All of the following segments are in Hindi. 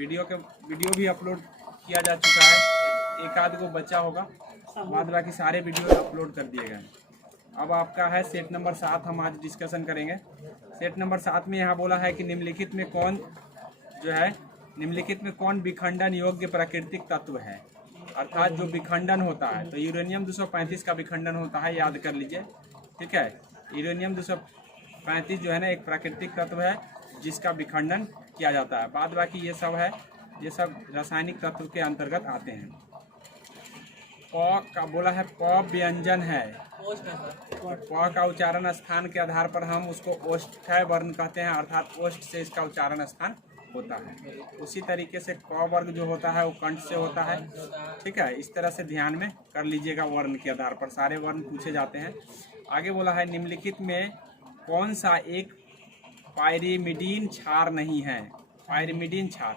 वीडियो भी अपलोड किया जा चुका है, एक आध को बचा होगा, बाद बाकी सारे वीडियो अपलोड कर दिए गए। अब आपका है सेट नंबर 7 हम आज डिस्कशन करेंगे। सेट नंबर 7 में यहाँ बोला है कि निम्नलिखित में कौन विखंडन योग्य प्राकृतिक तत्व है, अर्थात जो विखंडन होता है। तो यूरेनियम 235 का विखंडन होता है, याद कर लीजिए, ठीक है। यूरेनियम 235 जो है ना एक प्राकृतिक तत्व है जिसका विखंडन किया जाता है। बाद बाकी ये सब रासायनिक तत्व के अंतर्गत आते हैं। प का बोला है प व्यंजन है, प का उच्चारण स्थान के आधार पर हम उसको ओष्ठ्य वर्ण कहते हैं, अर्थात ओष्ठ से इसका उच्चारण स्थान होता है। उसी तरीके से क वर्ग जो होता है वो कंठ से होता है, ठीक है। इस तरह से ध्यान में कर लीजिएगा, वर्ण के आधार पर सारे वर्ण पूछे जाते हैं। आगे बोला है निम्नलिखित में कौन सा एक पायरिमिडीन क्षार नहीं है। पायरिमिडीन क्षार,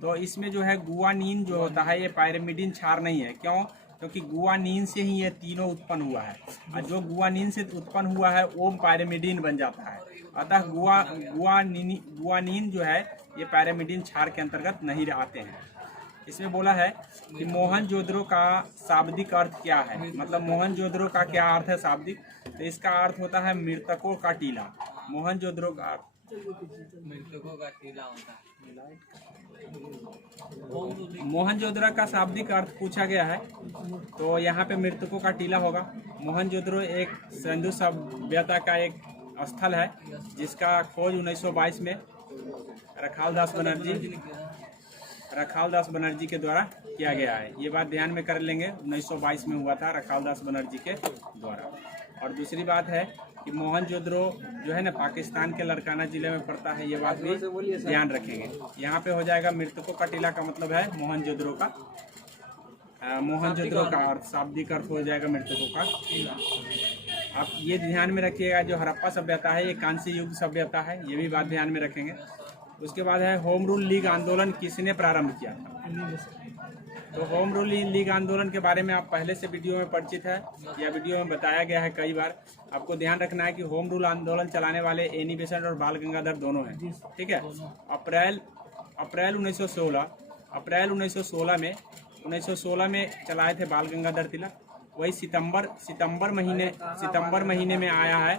तो इसमें जो है गुआनीन जो होता है ये पायरिमिडीन क्षार नहीं है। क्यों? क्योंकि गुआनीन से ही ये तीनों उत्पन्न हुआ है, और जो गुआनीन से उत्पन्न हुआ है वो पायरिमिडीन बन जाता है। अतः गुआनीन जो है ये पायरिमिडीन क्षार के अंतर्गत नहीं आते हैं। इसमें बोला है कि मोहनजोदड़ो का शाब्दिक अर्थ क्या है, मतलब मोहनजोदड़ो का क्या अर्थ है शाब्दिक। तो इसका अर्थ होता है मृतकों का टीला। मोहनजोदड़ो का अर्थ मृतकों का टीला होता है। मोहनजोदड़ो का शाब्दिक अर्थ पूछा गया है, तो यहाँ पे मृतकों का टीला होगा। मोहनजोदड़ो एक सिंधु सभ्यता का एक स्थल है जिसका खोज 1922 में रखाल दास बनर्जी के द्वारा किया गया है। ये बात ध्यान में कर लेंगे, 1922 में हुआ था रखाल दास बनर्जी के द्वारा। और दूसरी बात है कि मोहनजोदड़ो जो है ना पाकिस्तान के लड़काना जिले में पड़ता है, ये बात भी ध्यान रखेंगे। यहाँ पे हो जाएगा मृतकों का टीला का मतलब है मोहनजोदड़ो का अर्थ, शाब्दिक अर्थ हो जाएगा मृतकों का टीला। आप ये ध्यान में रखिएगा, जो हड़प्पा सभ्यता है ये कांस्य युग सभ्यता है, ये भी बात ध्यान में रखेंगे। उसके बाद है होम रूल लीग आंदोलन किसने प्रारंभ किया था। तो होम रूल लीग आंदोलन के बारे में आप पहले से वीडियो में परिचित है, या वीडियो में बताया गया है कई बार। आपको ध्यान रखना है कि होम रूल आंदोलन चलाने वाले एनी बेसेंट और बाल गंगाधर दोनों हैं, ठीक है। अप्रैल 1916 में चलाए थे बाल गंगाधर तिलक। वही सितंबर महीने में आया है,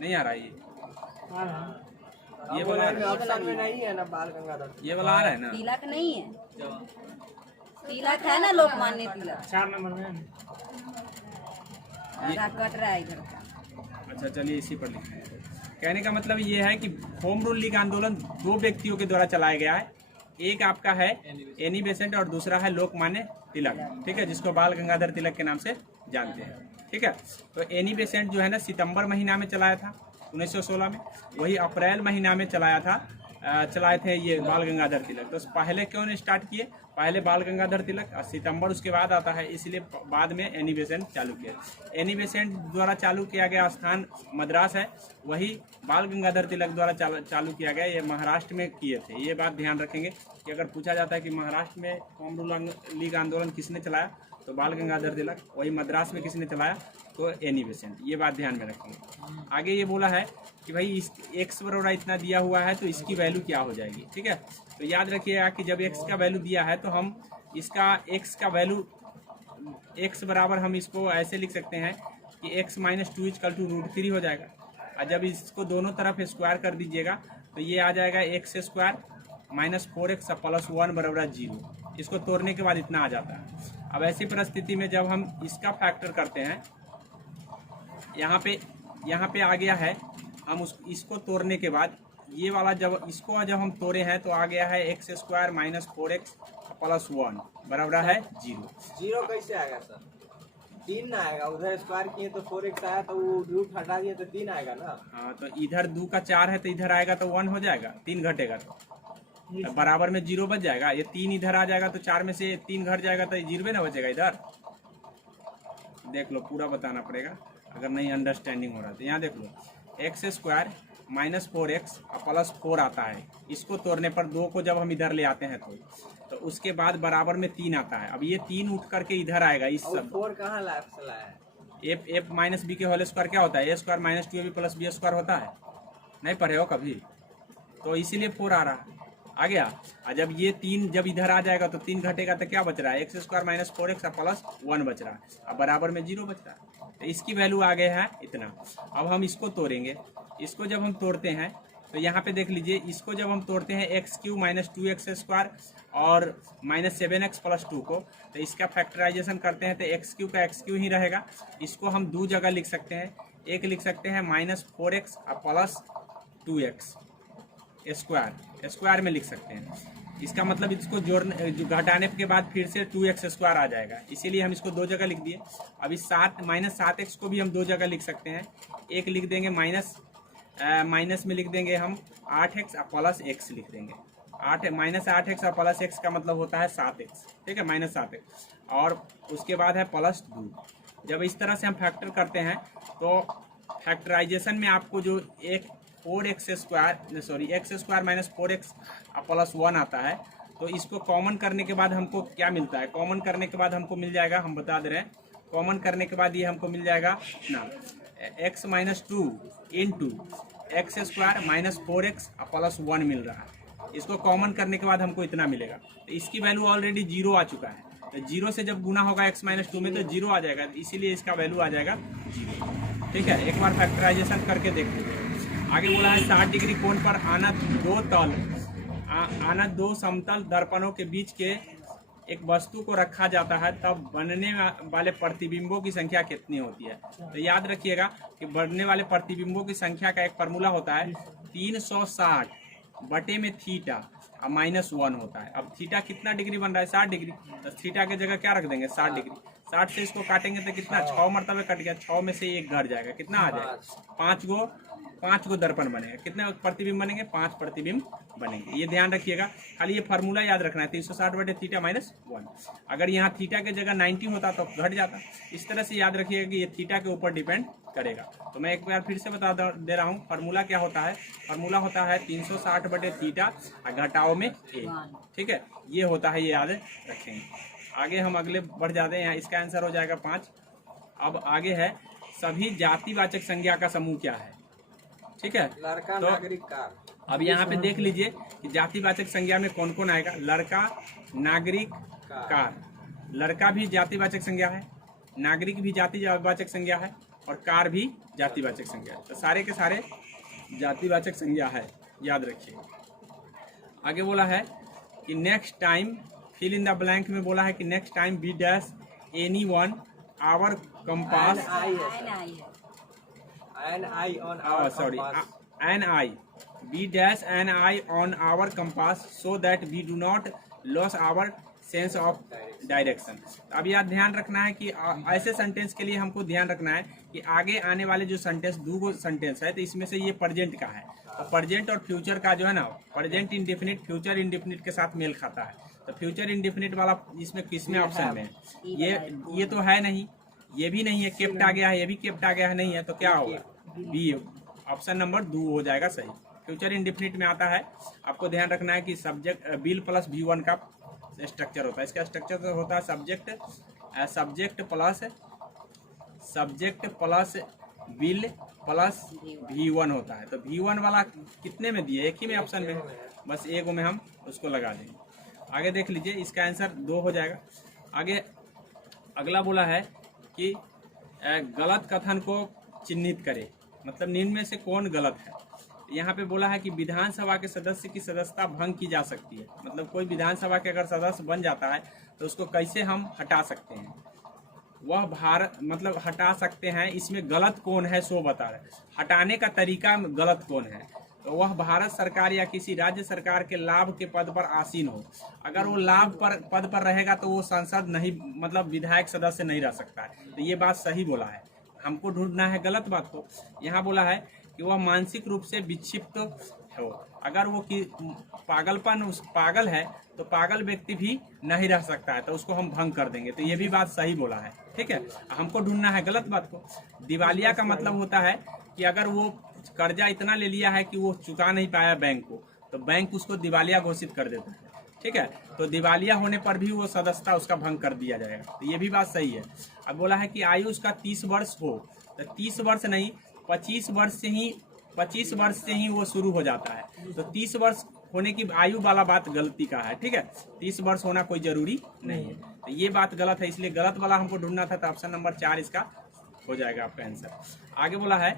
नहीं आ रहा ये वाला ऑप्शन में नहीं है ना बाल गंगाधर, ये वाला आ रहा है ना, तिलक नहीं है, तिलक है ना लोकमान्य तिलक 4 नंबर में आधा कट रहा है इधर का। अच्छा चलिए इसी पर लिखते हैं। कहने का मतलब ये है कि होम रूल लीग आंदोलन 2 व्यक्तियों के द्वारा चलाया गया है। एक आपका है एनी बेसेंट और दूसरा है लोकमान्य तिलक, ठीक है, जिसको बाल गंगाधर तिलक के नाम से जानते हैं, ठीक है। तो एनी बेसेंट जो है ना सितंबर महीना में चलाया था 1916 में, वही अप्रैल महीना में चलाए थे ये बाल गंगाधर तिलक। तो पहले क्यों ने स्टार्ट किए, पहले बाल गंगाधर तिलक और सितंबर उसके बाद आता है, इसलिए बाद में एनी बेसेंट चालू किया। एनी बेसेंट द्वारा चालू किया गया स्थान मद्रास है, वही बाल गंगाधर तिलक द्वारा चालू किया गया, ये महाराष्ट्र में किए थे। ये बात ध्यान रखेंगे कि अगर पूछा जाता है कि महाराष्ट्र में होम रूल लीग आंदोलन किसने चलाया, तो बाल गंगाधर तिलक। वही मद्रास में किसने चलाया, तो एनी बेसेंट। ये बात ध्यान में रखेंगे। आगे ये बोला है कि भाई इस एक्स बराबर इतना दिया हुआ है तो इसकी वैल्यू क्या हो जाएगी, ठीक है। तो याद रखिएगा कि जब एक्स का वैल्यू दिया है तो हम इसका एक्स का वैल्यू एक्स बराबर हम इसको ऐसे लिख सकते हैं कि x - 2 = √3 हो जाएगा। और जब इसको दोनों तरफ स्क्वायर कर दीजिएगा तो ये आ जाएगा x² - 4x + 1 = 0। इसको तोड़ने के बाद इतना आ जाता है। अब ऐसी परिस्थिति में जब हम इसका फैक्टर करते हैं, यहाँ पे आ गया है, हम इसको तोड़ने के बाद ये वाला जब हम तोड़े हैं तो आ गया है x² - 4x + 1 बराबर है 0। 0 कैसे आएगा सर? 3 ना आएगा, उधर स्क्वायर किए तो 4x आया तो वो रूट हटा दिए तो 3 आएगा ना। हाँ, तो इधर 2 का 4 है तो इधर आएगा तो 1 हो जाएगा, 3 घटेगा तो बराबर में 0 बच जाएगा। ये 3 इधर आ जाएगा तो 4 में से 3 घट जाएगा तो 0 ना बचेगा। इधर देख लो, पूरा बताना पड़ेगा अगर नहीं अंडरस्टैंडिंग हो रहा तो। यहाँ देख लो, x² - 4x + 4 आता है। इसको तोड़ने पर 2 को जब हम इधर ले आते हैं तो उसके बाद बराबर में 3 आता है। अब ये 3 उठ करके इधर आएगा। इस सब 4 कहाँ लाया है? f - b के होल स्क्वायर क्या होता है? a² - 2ab + b² होता है, नहीं पढ़े हो कभी? तो इसीलिए 4 आ रहा है। आ गया। और जब ये 3 जब इधर आ जाएगा तो 3 घटेगा तो क्या बच रहा है, x² माइनस 4x प्लस 1 बच रहा है। अब बराबर में 0 बच रहा है, तो इसकी वैल्यू आ गया है इतना। अब हम इसको तोड़ेंगे। इसको जब हम तोड़ते हैं तो यहाँ पे देख लीजिए, इसको जब हम तोड़ते हैं x³ माइनस 2x² और माइनस 7x प्लस 2 को, तो इसका फैक्टराइजेशन करते हैं तो x³ का x³ ही रहेगा। इसको हम 2 जगह लिख सकते हैं, एक लिख सकते हैं minus 4x plus 2x square में लिख सकते हैं। इसका मतलब इसको जोड़ने घटाने के बाद फिर से 2x² आ जाएगा, इसीलिए हम इसको 2 जगह लिख दिए। अब इस माइनस 7x को भी हम 2 जगह लिख सकते हैं, एक लिख देंगे माइनस में लिख देंगे हम 8x प्लस x लिख देंगे। माइनस 8x प्लस x का मतलब होता है 7x, ठीक है, माइनस 7x, और उसके बाद है प्लस 2। जब इस तरह से हम फैक्टर करते हैं तो फैक्टराइजेशन में आपको जो एक 4x² माइनस 4x प्लस 1 आता है, तो इसको कॉमन करने के बाद हमको क्या मिलता है, कॉमन करने के बाद हमको मिल जाएगा, हम बता दे रहे हैं, कॉमन करने के बाद ये हमको मिल जाएगा ना x minus 2 into x² minus 4x plus 1 मिल रहा है। इसको कॉमन करने के बाद हमको इतना मिलेगा, तो इसकी वैल्यू ऑलरेडी 0 आ चुका है। तो 0 से जब गुना होगा x माइनस 2 में तो 0 आ जाएगा, इसीलिए इसका वैल्यू आ जाएगा 0। ठीक है, एक बार फैक्टराइजेशन करके देख लीजिए। आगे बोला है 60 डिग्री कोण पर आना दो समतल दर्पणों के बीच के एक वस्तु को रखा जाता है, तब बनने वाले प्रतिबिंबों की संख्या कितनी होती है। तो याद रखिएगा कि बनने वाले प्रतिबिंबों की संख्या का एक फार्मूला होता है 360 बटे में थीटा माइनस 1 होता है। अब थीटा कितना डिग्री बन रहा है, 60 डिग्री, तो थीटा की जगह क्या रख देंगे 60 डिग्री। 60 से इसको काटेंगे तो कितना 6 मरतबे कट गया, 6 में से 1 घट जाएगा, कितना आ जाएगा 5 गो दर्पण बनेगा। कितने प्रतिबिंब बनेंगे, 5 प्रतिबिंब बनेंगे। ये ध्यान रखिएगा, खाली ये फार्मूला याद रखना है 360 बटे थीटा माइनस 1। अगर यहाँ थीटा की जगह 90 होता तो घट जाता। इस तरह से याद रखिएगा कि ये थीटा के ऊपर डिपेंड करेगा। तो मैं एक बार फिर से बता दे रहा हूँ, फार्मूला क्या होता है, फार्मूला होता है 360 बटे थीटा घटाओ में 1। ठीक है, ये होता है, ये याद रखेंगे। आगे हम अगले बढ़ जाते हैं, यहाँ इसका आंसर हो जाएगा 5। अब आगे है सभी जातिवाचक संज्ञा का समूह क्या है। ठीक है, लड़का, तो नागरिक, कार। अब यहाँ पे देख लीजिए कि जातिवाचक संज्ञा में कौन कौन आएगा, लड़का, नागरिक, कार। लड़का भी जातिवाचक संज्ञा है, नागरिक भी जातिवाचक संज्ञा है, और कार भी जातिवाचक संज्ञा है। तो सारे के सारे जातिवाचक संज्ञा है, याद रखिए। आगे बोला है कि next time fill in the blank में बोला है कि next time be dash any one hour compass an eye on our compass. an eye be dash an eye on our compass so that we do not lose our sense of direction. अब यह ध्यान रखना है कि ऐसे सेंटेंस के लिए हमको ध्यान रखना है कि आगे आने वाले जो सेंटेंस 2 सेंटेंस है, तो इसमें से ये प्रेजेंट का है, तो प्रेजेंट और फ्यूचर का जो है ना, प्रेजेंट इंडेफिनिट फ्यूचर इंडेफिनिट के साथ मेल खाता है। तो फ्यूचर इंडेफिनिट वाला इसमें किसमें ऑप्शन में है, ये तो है नहीं, ये भी नहीं है, केप्ट आ गया है, ये भी केप्ट आ गया है, नहीं है, तो क्या होगा बी, ऑप्शन नंबर 2 हो जाएगा सही। फ्यूचर इंडेफिनिट में आता है, आपको ध्यान रखना है कि सब्जेक्ट बिल प्लस V1 का स्ट्रक्चर होता है। इसका स्ट्रक्चर होता है subject plus bill plus V1 होता है। तो V1 वाला कितने में दिए, एक ही में ऑप्शन में, बस एक में हम उसको लगा देंगे। आगे देख लीजिए, इसका आंसर 2 हो जाएगा। आगे अगला बोला है कि गलत कथन को चिन्हित करे, मतलब निम्न में से कौन गलत है। यहाँ पे बोला है कि विधानसभा के सदस्य की सदस्यता भंग की जा सकती है, मतलब कोई विधानसभा के अगर सदस्य बन जाता है तो उसको कैसे हम हटा सकते हैं, वह भारत मतलब हटा सकते हैं। इसमें गलत कौन है सो बता रहे, हटाने का तरीका गलत कौन है, तो वह भारत सरकार या किसी राज्य सरकार के लाभ के पद पर आसीन हो। अगर वो लाभ पर पद पर रहेगा तो वो सांसद नहीं, मतलब विधायक सदस्य नहीं रह सकता है। तो ये बात सही बोला है, हमको ढूंढना है गलत बात को। यहाँ बोला है कि वह मानसिक रूप से विक्षिप्त हो, अगर वो पागल है तो पागल व्यक्ति भी नहीं रह सकता है, तो उसको हम भंग कर देंगे। तो ये भी बात सही बोला है, ठीक है। हमको ढूंढना है गलत बात को। दिवालिया का मतलब होता है कि अगर वो कर्जा इतना ले लिया है कि वो चुका नहीं पाया बैंक को, तो बैंक उसको दिवालिया घोषित कर देता है, ठीक है। तो दिवालिया होने पर भी वो सदस्यता उसका भंग कर दिया जाएगा। तो ये भी बात सही है। अब बोला है कि आयु उसका 30 वर्ष हो, तो 30 वर्ष नहीं 25 वर्ष से ही वो शुरू हो जाता है। तो 30 वर्ष होने की आयु वाला बात गलती का है, ठीक है। 30 वर्ष होना कोई जरूरी नहीं है, तो ये बात गलत है, इसलिए गलत वाला हमको ढूंढना था, तो ऑप्शन नंबर 4 इसका हो जाएगा आपका आंसर। आगे बोला है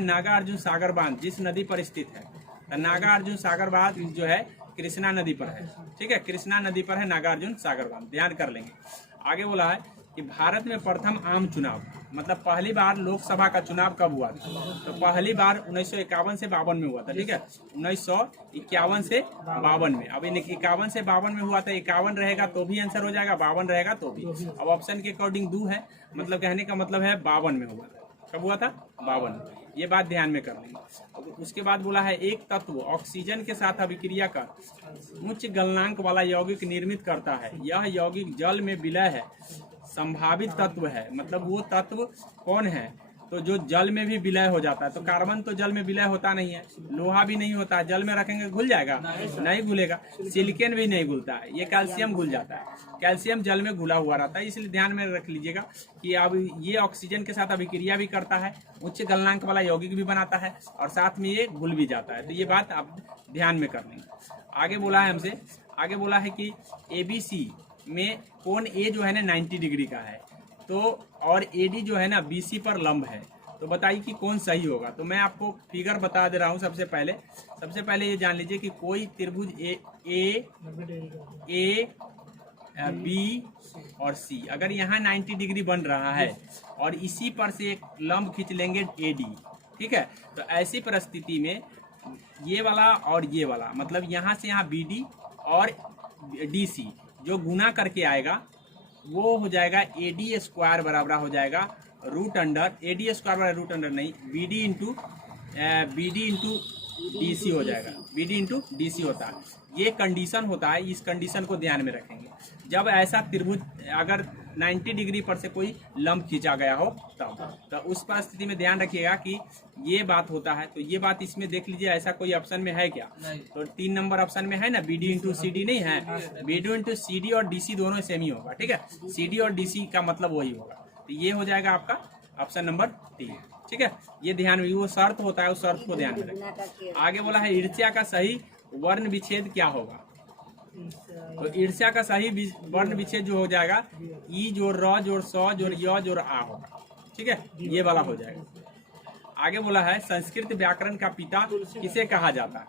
नागा अर्जुन सागर बांध जिस नदी पर स्थित है, तो नागा अर्जुन सागर बांध जो है कृष्णा नदी पर है, ठीक है, कृष्णा नदी पर है नागा अर्जुन सागर बांध, ध्यान कर लेंगे। आगे बोला है कि भारत में प्रथम आम चुनाव, मतलब पहली बार लोकसभा का चुनाव कब हुआ था, तो पहली बार 1951 से 52 में हुआ था, ठीक है, 1951 से 52 में। अब इन 51 से 52 में हुआ था, 51 रहेगा तो भी आंसर हो जाएगा, 52 रहेगा तो भी। अब ऑप्शन के अकॉर्डिंग 2 है, मतलब कहने का मतलब है 52 में हुआ था। कब हुआ था? 52 में, ये बात ध्यान में कर लेंगे। उसके बाद बोला है एक तत्व ऑक्सीजन के साथ अभिक्रिया कर उच्च गलनांक वाला यौगिक निर्मित करता है, यह यौगिक जल में विलय है संभावित तत्व है, मतलब वो तत्व कौन है, तो जो जल में भी विलय हो जाता है। तो कार्बन तो जल में विलय होता नहीं है, लोहा भी नहीं होता है, जल में रखेंगे घुल जाएगा? नहीं घुलेगा। सिलिकॉन भी नहीं घुलता है, ये कैल्शियम घुल जाता है, कैल्शियम जल में घुला हुआ रहता है, इसलिए ध्यान में रख लीजिएगा कि अब ये ऑक्सीजन के साथ अभिक्रिया भी करता है, उच्च गलनांक वाला यौगिक भी बनाता है, और साथ में ये घुल भी जाता है, तो ये बात आप ध्यान में कर लेंगे। आगे बोला है हमसे, आगे बोला है कि ABC में कोण ए जो है ना 90 डिग्री का है, तो और AD जो है ना BC पर लंब है, तो बताइए कि कौन सही होगा। तो मैं आपको फिगर बता दे रहा हूँ। सबसे पहले ये जान लीजिए कि कोई त्रिभुज ए B और C अगर यहाँ 90 डिग्री बन रहा है और इसी पर से एक लंब खींच लेंगे AD, ठीक है, तो ऐसी परिस्थिति में ये वाला और ये वाला, मतलब यहाँ से यहाँ BD और DC जो गुना करके आएगा वो हो जाएगा AD स्क्वायर बराबर हो जाएगा रूट अंडर, AD स्क्वायर बराबर रूट अंडर नहीं, BD इंटू DC हो जाएगा, BD इंटू DC होता है। ये कंडीशन होता है, इस कंडीशन को ध्यान में रखेंगे। जब ऐसा त्रिभुज अगर 90 डिग्री पर से कोई लंब खींचा गया हो तब, तो उस परिस्थिति में ध्यान रखिएगा कि ये बात होता है। तो ये बात इसमें देख लीजिए, ऐसा कोई ऑप्शन में है क्या? तो 3 नंबर ऑप्शन में है ना, BD इंटू CD नहीं है, BD इंटू CD और DC दोनों सेम ही होगा, ठीक है, CD और DC का मतलब वही होगा, तो ये हो जाएगा आपका ऑप्शन नंबर 3, ठीक है। ये ध्यान में, वो शर्त होता है, उस शर्त को ध्यान में रखें। आगे बोला है ईर्ष्या का सही वर्ण विच्छेद क्या होगा, तो ईर्ष्या का सही वर्ण विच्छेद जो हो जाएगा ई जोड़ र जोड़ स जोड़ य जोड़ आ होगा, ठीक है, ये वाला हो जाएगा। आगे बोला है संस्कृत व्याकरण का पिता किसे कहा जाता है,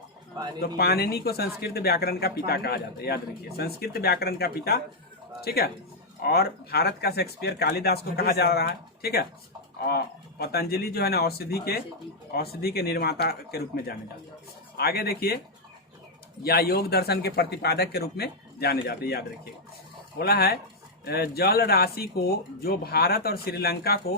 तो पाणिनि को संस्कृत व्याकरण का पिता कहा जाता है, याद रखिए, संस्कृत व्याकरण का पिता, ठीक है। और भारत का शेक्सपियर कालिदास को कहा जा रहा है, ठीक है। और पतंजलि जो है ना औषधि के निर्माता के रूप में जाने जाते हैं। आगे देखिए, या योग दर्शन के प्रतिपादक के रूप में जाने जाते हैं, याद रखिए। बोला है जल राशि को जो भारत और श्रीलंका को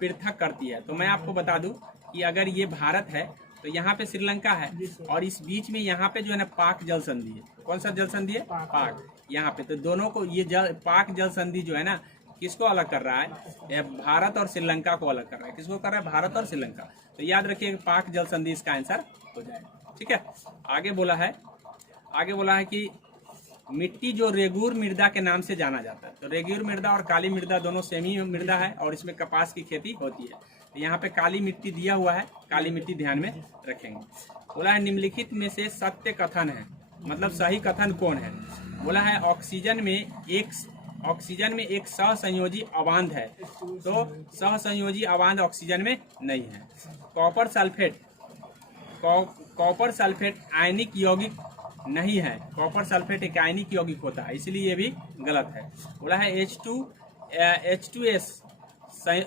पृथक करती है, तो मैं आपको बता दूं कि अगर ये भारत है तो यहाँ पे श्रीलंका है, और इस बीच में यहाँ पे जो है ना पाक जल संधि है। कौन सा जल संधि है? पाक। यहाँ पे तो दोनों को ये पाक जल संधि जो है ना किसको अलग कर रहा है? भारत और श्रीलंका को अलग कर रहा है। किसको कर रहा है? भारत और श्रीलंका। तो याद रखिए पाक जल संधि इसका आंसर हो जाएगा, ठीक है। आगे बोला है कि मिट्टी जो रेगुर मृदा के नाम से जाना जाता है, तो रेगुर मृदा और काली मृदा दोनों सेम ही मृदा है और इसमें कपास की खेती होती है। तो यहाँ पे काली मिट्टी दिया हुआ है, काली मिट्टी ध्यान में रखेंगे। बोला है निम्नलिखित में से सत्य कथन है, मतलब सही कथन कौन है? बोला है ऑक्सीजन में एक सहसंयोजी अवांध है, तो सहसंयोजी अवांध ऑक्सीजन में नहीं है। कॉपर सल्फेट आयनिक यौगिक नहीं है, कॉपर सल्फेट एक आयनिक यौगिक होता है, इसलिए ये भी गलत है। बोला है H2S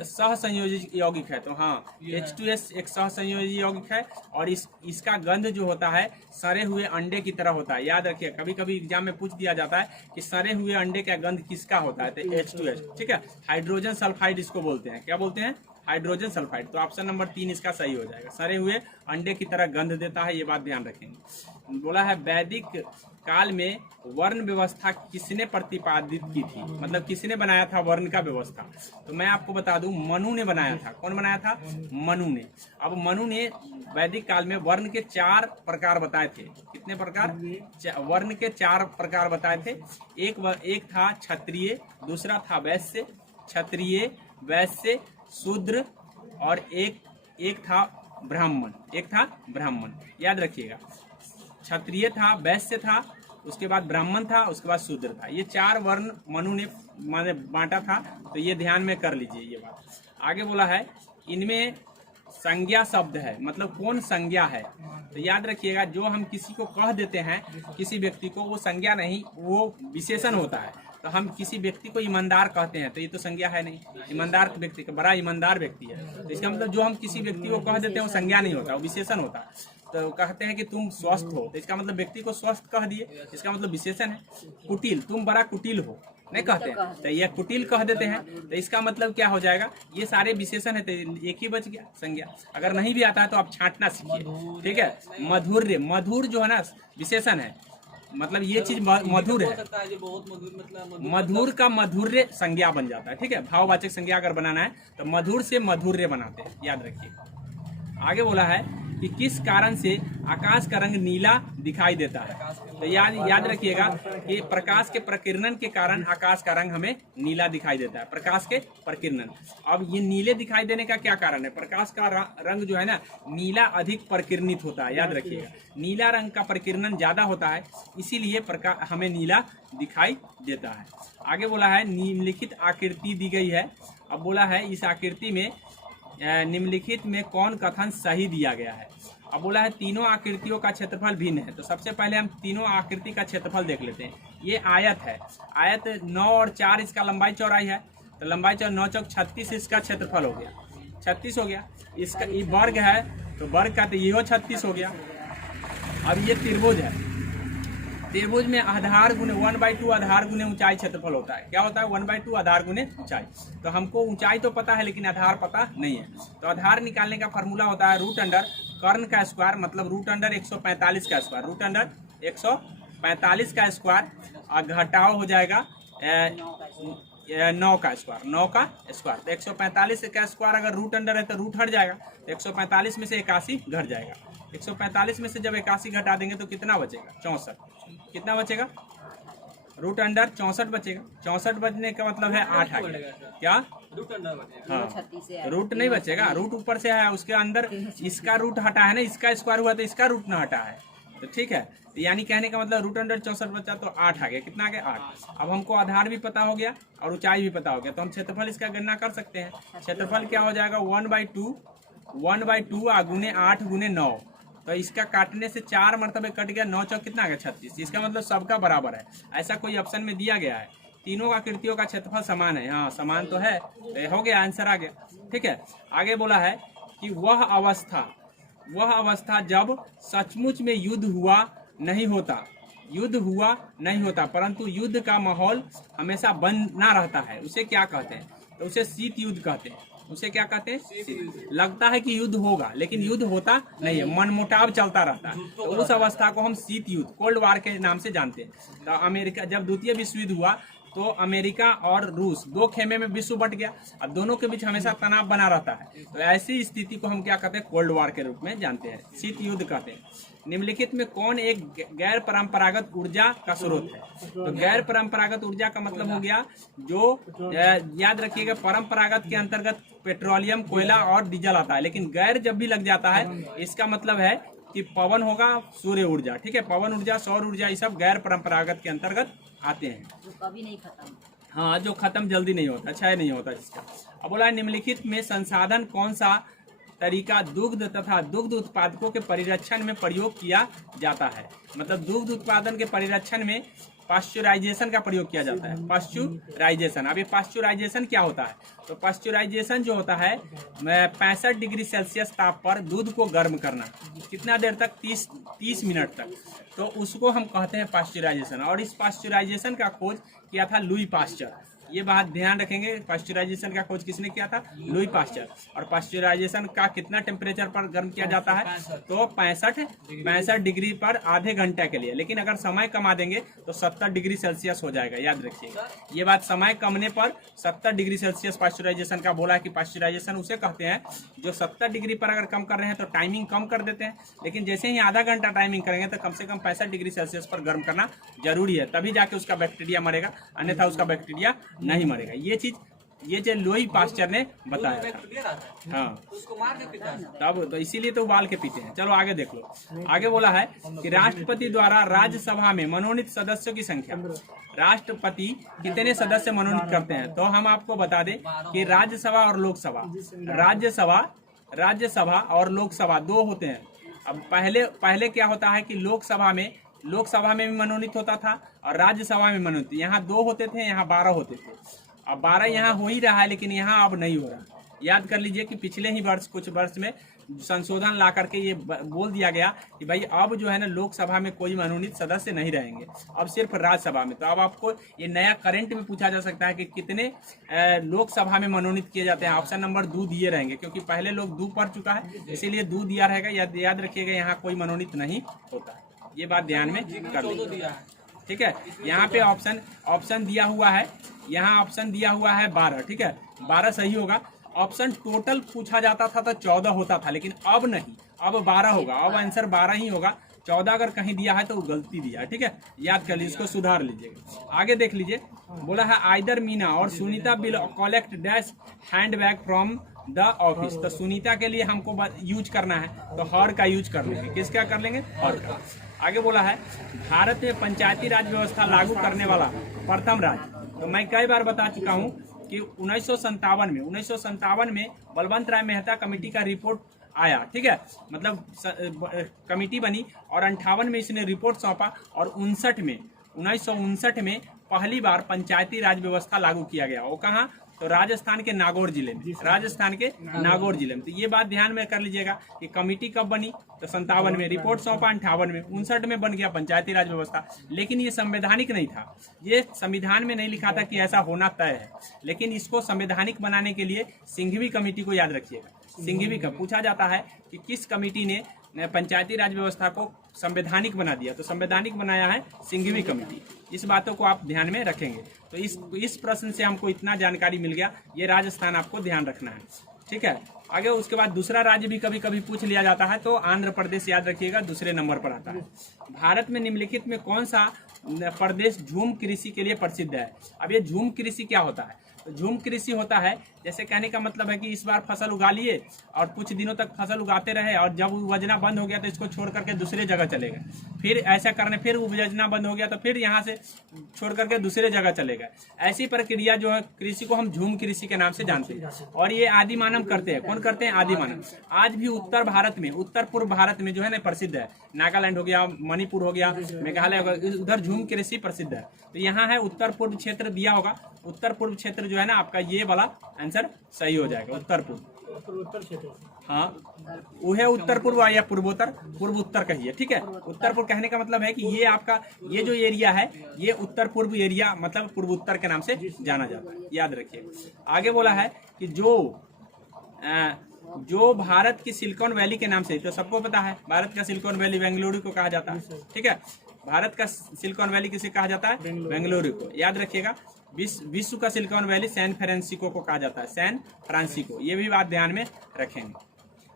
सहसंयोजी यौगिक है, तो हाँ H2S एक सहसंयोजी यौगिक है और इसका गंध जो होता है सड़े हुए अंडे की तरह होता है। याद रखिए, कभी कभी एग्जाम में पूछ दिया जाता है कि सड़े हुए अंडे का गंध किसका होता है, तो H2S, ठीक है। हाइड्रोजन सल्फाइड इसको बोलते हैं, क्या बोलते हैं? Hydrogen sulphide. तो ऑप्शन नंबर 3 इसका सही हो जाएगा, सड़े हुए अंडे की तरह गंध देता है, ये बात ध्यान रखेंगे। बोला है वैदिक काल में वर्ण व्यवस्था किसने प्रतिपादित की थी, मतलब किसने बनाया था वर्ण का व्यवस्था? तो मैं आपको बता दूं मनु ने बनाया था। कौन बनाया था? मनु ने। अब मनु ने वैदिक काल में वर्ण के 4 प्रकार बताए थे। कितने प्रकार? वर्ण के 4 प्रकार बताए थे। एक था क्षत्रिय, दूसरा था वैश्य, क्षत्रिय, वैश्य, शूद्र, और एक था ब्राह्मण, याद रखिएगा। क्षत्रिय था, वैश्य था, उसके बाद ब्राह्मण था, उसके बाद शूद्र था। ये 4 वर्ण मनु ने माने बांटा था, तो ये ध्यान में कर लीजिए ये बात। आगे बोला है इनमें संज्ञा शब्द है, मतलब कौन संज्ञा है। तो याद रखिएगा, जो हम किसी को कह देते हैं किसी व्यक्ति को, वो संज्ञा नहीं, वो विशेषण होता है। तो हम किसी व्यक्ति को ईमानदार कहते हैं तो ये तो संज्ञा है नहीं। ईमानदार व्यक्ति का बड़ा ईमानदार व्यक्ति है, तो इसका मतलब जो हम किसी व्यक्ति को कह देते हैं वो संज्ञा नहीं होता, वो विशेषण होता है। तो कहते हैं कि तुम स्वस्थ हो, तो इसका मतलब व्यक्ति को स्वस्थ कह दिए, इसका मतलब विशेषण है। कुटिल, तुम बड़ा कुटिल हो नहीं कहते हैं, तो ये कुटिल कह देते हैं, तो इसका मतलब क्या हो जाएगा, ये सारे विशेषण है, तो एक ही बच गया संज्ञा। अगर नहीं भी आता है तो आप छांटना सीखिए, ठीक है। मधुर्य, मधुर जो है ना विशेषण है, मतलब ये चीज मधुर है, मधुर का मधुर्य संज्ञा बन जाता है, ठीक है। भाववाचक संज्ञा अगर बनाना है तो मधुर से मधुर्य बनाते हैं, याद रखिए। आगे बोला है कि किस कारण से आकाश का रंग नीला दिखाई देता है। तो याद रखिएगा कि प्रकाश के प्रकीर्णन के कारण आकाश का रंग हमें नीला दिखाई देता है, प्रकाश के प्रकीर्णन। अब ये नीले दिखाई देने का क्या कारण है, प्रकाश का रंग जो है ना नीला अधिक प्रकीर्णित होता है, याद रखिएगा। नीला रंग का प्रकीर्णन ज्यादा होता है, इसीलिए हमें नीला दिखाई देता है। आगे बोला है निम्नलिखित आकृति दी गई है। अब बोला है इस आकृति में निम्नलिखित में कौन कथन सही दिया गया है। अब बोला है तीनों आकृतियों का क्षेत्रफल भिन्न है। तो सबसे पहले हम तीनों आकृति का क्षेत्रफल देख लेते हैं। ये आयत है, आयत 9 और 4 इसका लंबाई चौड़ाई है, तो लंबाई 9 चौक 36 इसका क्षेत्रफल हो गया, 36 हो गया। इसका ये वर्ग है, तो वर्ग का तो ये 36 हो गया। अब ये त्रिभुज है, त्रिभुज में आधार गुने 1/2 आधार गुने ऊंचाई क्षेत्रफल होता है। क्या होता है 1/2 आधार गुने ऊंचाई। तो हमको ऊंचाई तो पता है लेकिन आधार पता नहीं है, तो आधार निकालने का फॉर्मूला होता है रूट अंडर कर्ण का स्क्वायर, मतलब रूट अंडर 145 का स्क्वायर, रूट अंडर 145 का स्क्वायर, और घटाव हो जाएगा 9 का स्क्वायर, 9 का स्क्वायर। तो 145 का स्क्वायर अगर रूट अंडर है तो रूट हट जाएगा, तो 145 में से 81 घट जाएगा। 145 में से जब 81 घटा देंगे तो कितना बचेगा 64। कितना बचेगा रूट अंडर 64 बचेगा। 64 बचने का मतलब है 8 आ गया, क्या हाँ रूट नहीं बचेगा, रूट ऊपर से है, उसके अंदर इसका रूट हटा है ना, इसका स्क्वायर हुआ तो इसका रूट ना हटा है, तो ठीक है। तो यानी कहने का मतलब रूट अंडर 64 बचा तो 8 आ गया। कितना आ गया 8। अब हमको आधार भी पता हो गया और ऊंचाई भी पता हो गया, तो हम क्षेत्रफल इसका गणना कर सकते हैं। क्षेत्रफल क्या हो जाएगा 1/2 गुने 8 गुने 9, तो इसका काटने से 4 मरतबे कट गया, 9 चौक कितना आ गया 36। इसका मतलब सबका बराबर है, ऐसा कोई ऑप्शन में दिया गया है। तीनों आकृतियों का क्षेत्रफल समान है, हाँ समान तो है, तो हो गया आंसर आ गया, ठीक है। आगे बोला है कि वह अवस्था जब सचमुच में युद्ध हुआ नहीं होता परंतु युद्ध का माहौल हमेशा बना रहता है, उसे क्या कहते हैं, तो उसे शीत युद्ध कहते हैं। उसे क्या कहते हैं, लगता है कि युद्ध होगा लेकिन युद्ध होता नहीं है, मनमुटाव चलता रहता है, तो उस अवस्था को हम शीत युद्ध, कोल्ड वार के नाम से जानते हैं। तो अमेरिका जब द्वितीय विश्व युद्ध हुआ तो अमेरिका और रूस 2 खेमे में विश्व बट गया, अब दोनों के बीच हमेशा तनाव बना रहता है, तो ऐसी स्थिति को हम क्या कहते हैं कोल्ड वार के रूप में जानते हैं, शीत युद्ध कहते हैं। निम्नलिखित में कौन एक गैर परंपरागत ऊर्जा का स्रोत है। तो गैर परंपरागत ऊर्जा का मतलब हो गया जो याद रखिएगा परंपरागत के अंतर्गत पेट्रोलियम, कोयला और डीजल आता है, लेकिन गैर जब भी लग जाता है इसका मतलब है कि पवन होगा, सूर्य ऊर्जा, ठीक है, पवन ऊर्जा, सौर ऊर्जा, ये सब गैर परंपरागत के अंतर्गत आते हैं, जो कभी नहीं खत्म, हाँ जो खत्म जल्दी नहीं होता, क्षय नहीं होता जिसका। अब बोला निम्नलिखित में संसाधन कौन सा तरीका दुग्ध तथा दुग्ध उत्पादकों के परिरक्षण में प्रयोग किया जाता है। मतलब दुग्ध उत्पादन के परिरक्षण में पाश्चराइजेशन का प्रयोग किया जाता है, पाश्चराइजेशन। अब ये पाश्चराइजेशन क्या होता है, तो पाश्चराइजेशन जो होता है 65 डिग्री सेल्सियस ताप पर दूध को गर्म करना, कितना देर तक 30 मिनट तक, तो उसको हम कहते हैं पाश्चराइजेशन। और इस पाश्चराइजेशन का खोज किया था लुई पाश्चर, ये बात ध्यान रखेंगे, पाश्चराइजेशन का खोज किसने किया था, लुई पाश्चर। और पाश्चराइजेशन का कितना टेम्परेचर पर गर्म किया जाता है, तो 65 डिग्री पर आधे घंटे के लिए, लेकिन अगर समय कमा देंगे तो 70 डिग्री सेल्सियस हो जाएगा, याद रखिएगा ये बात। समय कमने पर 70 डिग्री सेल्सियस पाश्चराइजेशन का बोला कि पाश्चराइजेशन उसे कहते हैं जो 70 डिग्री पर अगर कम कर रहे हैं तो टाइमिंग कम कर देते हैं, लेकिन जैसे ही आधा घंटा टाइमिंग करेंगे तो कम से कम 65 डिग्री सेल्सियस पर गर्म करना जरूरी है, तभी जाके उसका बैक्टीरिया मरेगा, अन्यथा उसका बैक्टीरिया नहीं मरेगा। ये चीज ये जो लोई पास्चर ने बताया था। क्लियर आता है हाँ, उसको मार के पीता है। तब तो इसीलिए तो उबाल के पीते हैं। चलो आगे देख लो। आगे बोला है कि राष्ट्रपति द्वारा राज्यसभा में मनोनीत सदस्यों की संख्या। राष्ट्रपति कितने सदस्य मनोनीत करते हैं? तो हम आपको बता दें कि राज्यसभा और लोकसभा, राज्यसभा और लोकसभा दो होते हैं। अब पहले क्या होता है कि लोकसभा में भी मनोनीत होता था और राज्यसभा में मनोनीत। यहाँ 2 होते थे, यहाँ 12 होते थे। अब 12 यहाँ हो ही रहा है, लेकिन यहाँ अब नहीं हो रहा। याद कर लीजिए कि पिछले ही कुछ वर्ष में संशोधन ला करके ये बोल दिया गया कि भाई अब जो है ना लोकसभा में कोई मनोनीत सदस्य नहीं रहेंगे, अब सिर्फ राज्यसभा में। तो अब आपको ये नया करंट में पूछा जा सकता है कि कितने लोकसभा में मनोनीत किए जाते हैं। ऑप्शन नंबर 2 दिए रहेंगे, क्योंकि पहले लोग 2 पढ़ चुका है, इसीलिए 2 दिया रहेगा। याद रखिएगा, यहाँ कोई मनोनीत नहीं होता। ये बात ध्यान में कर लीजिए, ठीक है। यहाँ पे ऑप्शन दिया हुआ है, यहाँ ऑप्शन दिया हुआ है 12, ठीक है, 12 सही होगा। ऑप्शन टोटल पूछा जाता था तो 14 होता था, लेकिन अब नहीं, अब 12 होगा। अब आंसर 12 ही होगा। 14 अगर कहीं दिया है तो वो गलती दिया है, ठीक है, याद कर लीजिए, इसको सुधार लीजिएगा। आगे देख लीजिए, बोला है आइदर मीना और Sunita will collect dash handbag from the office. तो सुनीता के लिए हमको यूज करना है, तो हर का यूज कर लेंगे। किसका कर लेंगे? हर का। आगे बोला है भारत में पंचायती राज व्यवस्था लागू करने वाला प्रथम राज्य। तो मैं कई बार बता चुका हूँ कि 1957 में बलवंत राय मेहता कमेटी का रिपोर्ट आया, ठीक है, मतलब कमेटी बनी और 58 में इसने रिपोर्ट सौंपा और 1959 में पहली बार पंचायती राज व्यवस्था लागू किया गया। वो कहाँ? तो राजस्थान के नागौर जिले में, तो ये बात ध्यान में कर लीजिएगा कि कमेटी कब बनी? तो 57 में, रिपोर्ट सौंपा 58 में, 59 में बन गया पंचायती राज व्यवस्था। लेकिन ये संवैधानिक नहीं था, ये संविधान में नहीं लिखा था कि ऐसा होना तय है, लेकिन इसको संवैधानिक बनाने के लिए सिंघवी कमेटी को याद रखिएगा। सिंघवी का पूछा जाता है कि किस कमेटी ने पंचायती राज व्यवस्था को संवैधानिक बना दिया? तो संवैधानिक बनाया है सिंघवी कमेटी। इस बातों को आप ध्यान में रखेंगे। तो इस प्रश्न से हमको इतना जानकारी मिल गया। ये राजस्थान आपको ध्यान रखना है, ठीक है। आगे उसके बाद दूसरा राज्य भी कभी कभी पूछ लिया जाता है, तो आंध्र प्रदेश याद रखिएगा, दूसरे नंबर पर आता है। भारत में निम्नलिखित में कौन सा प्रदेश झूम कृषि के लिए प्रसिद्ध है? अब ये झूम कृषि क्या होता है? तो झूम कृषि होता है, जैसे कहने का मतलब है कि इस बार फसल उगा लिए और कुछ दिनों तक फसल उगाते रहे, और जब उपजना बंद हो गया तो इसको छोड़ करके दूसरे जगह चले गए। फिर ऐसा करने, फिर उपजना बंद हो गया तो फिर यहाँ से छोड़ करके दूसरे जगह चले गए। ऐसी प्रक्रिया जो है कृषि को हम झूम कृषि के नाम से जानते हैं। और ये आदि मानव करते हैं। कौन करते हैं? आदि मानव। आज भी उत्तर पूर्व भारत में जो है ना प्रसिद्ध है। नागालैंड हो गया, मणिपुर हो गया, मेघालय हो गया, उधर झूम कृषि प्रसिद्ध है। तो यहाँ है उत्तर पूर्व क्षेत्र दिया होगा। उत्तर पूर्व क्षेत्र जो है ना आपका, ये वाला आंसर सही हो जाएगा, उत्तर पूर्व। हाँ, वो है उत्तर पूर्व या पूर्वोत्तर, पूर्व उत्तर कहिए, ठीक है। उत्तर पूर्व कहने का मतलब है कि ये आपका ये जो एरिया है, ये उत्तर पूर्व एरिया मतलब पूर्व उत्तर के नाम से जाना जाता है, याद रखिए। आगे बोला है कि जो भारत की सिलिकॉन वैली के नाम से, तो सबको पता है भारत का सिलिकॉन वैली बेंगलुरु को कहा जाता है, ठीक है। भारत का सिलिकॉन वैली किसे कहा जाता है? बेंगलुरु को, याद रखिएगा। विश्व का सिलिकॉन वैली सैन फ्रांसिस्को को कहा जाता है, सैन फ्रांसिस्को। ये भी बात ध्यान में रखेंगे।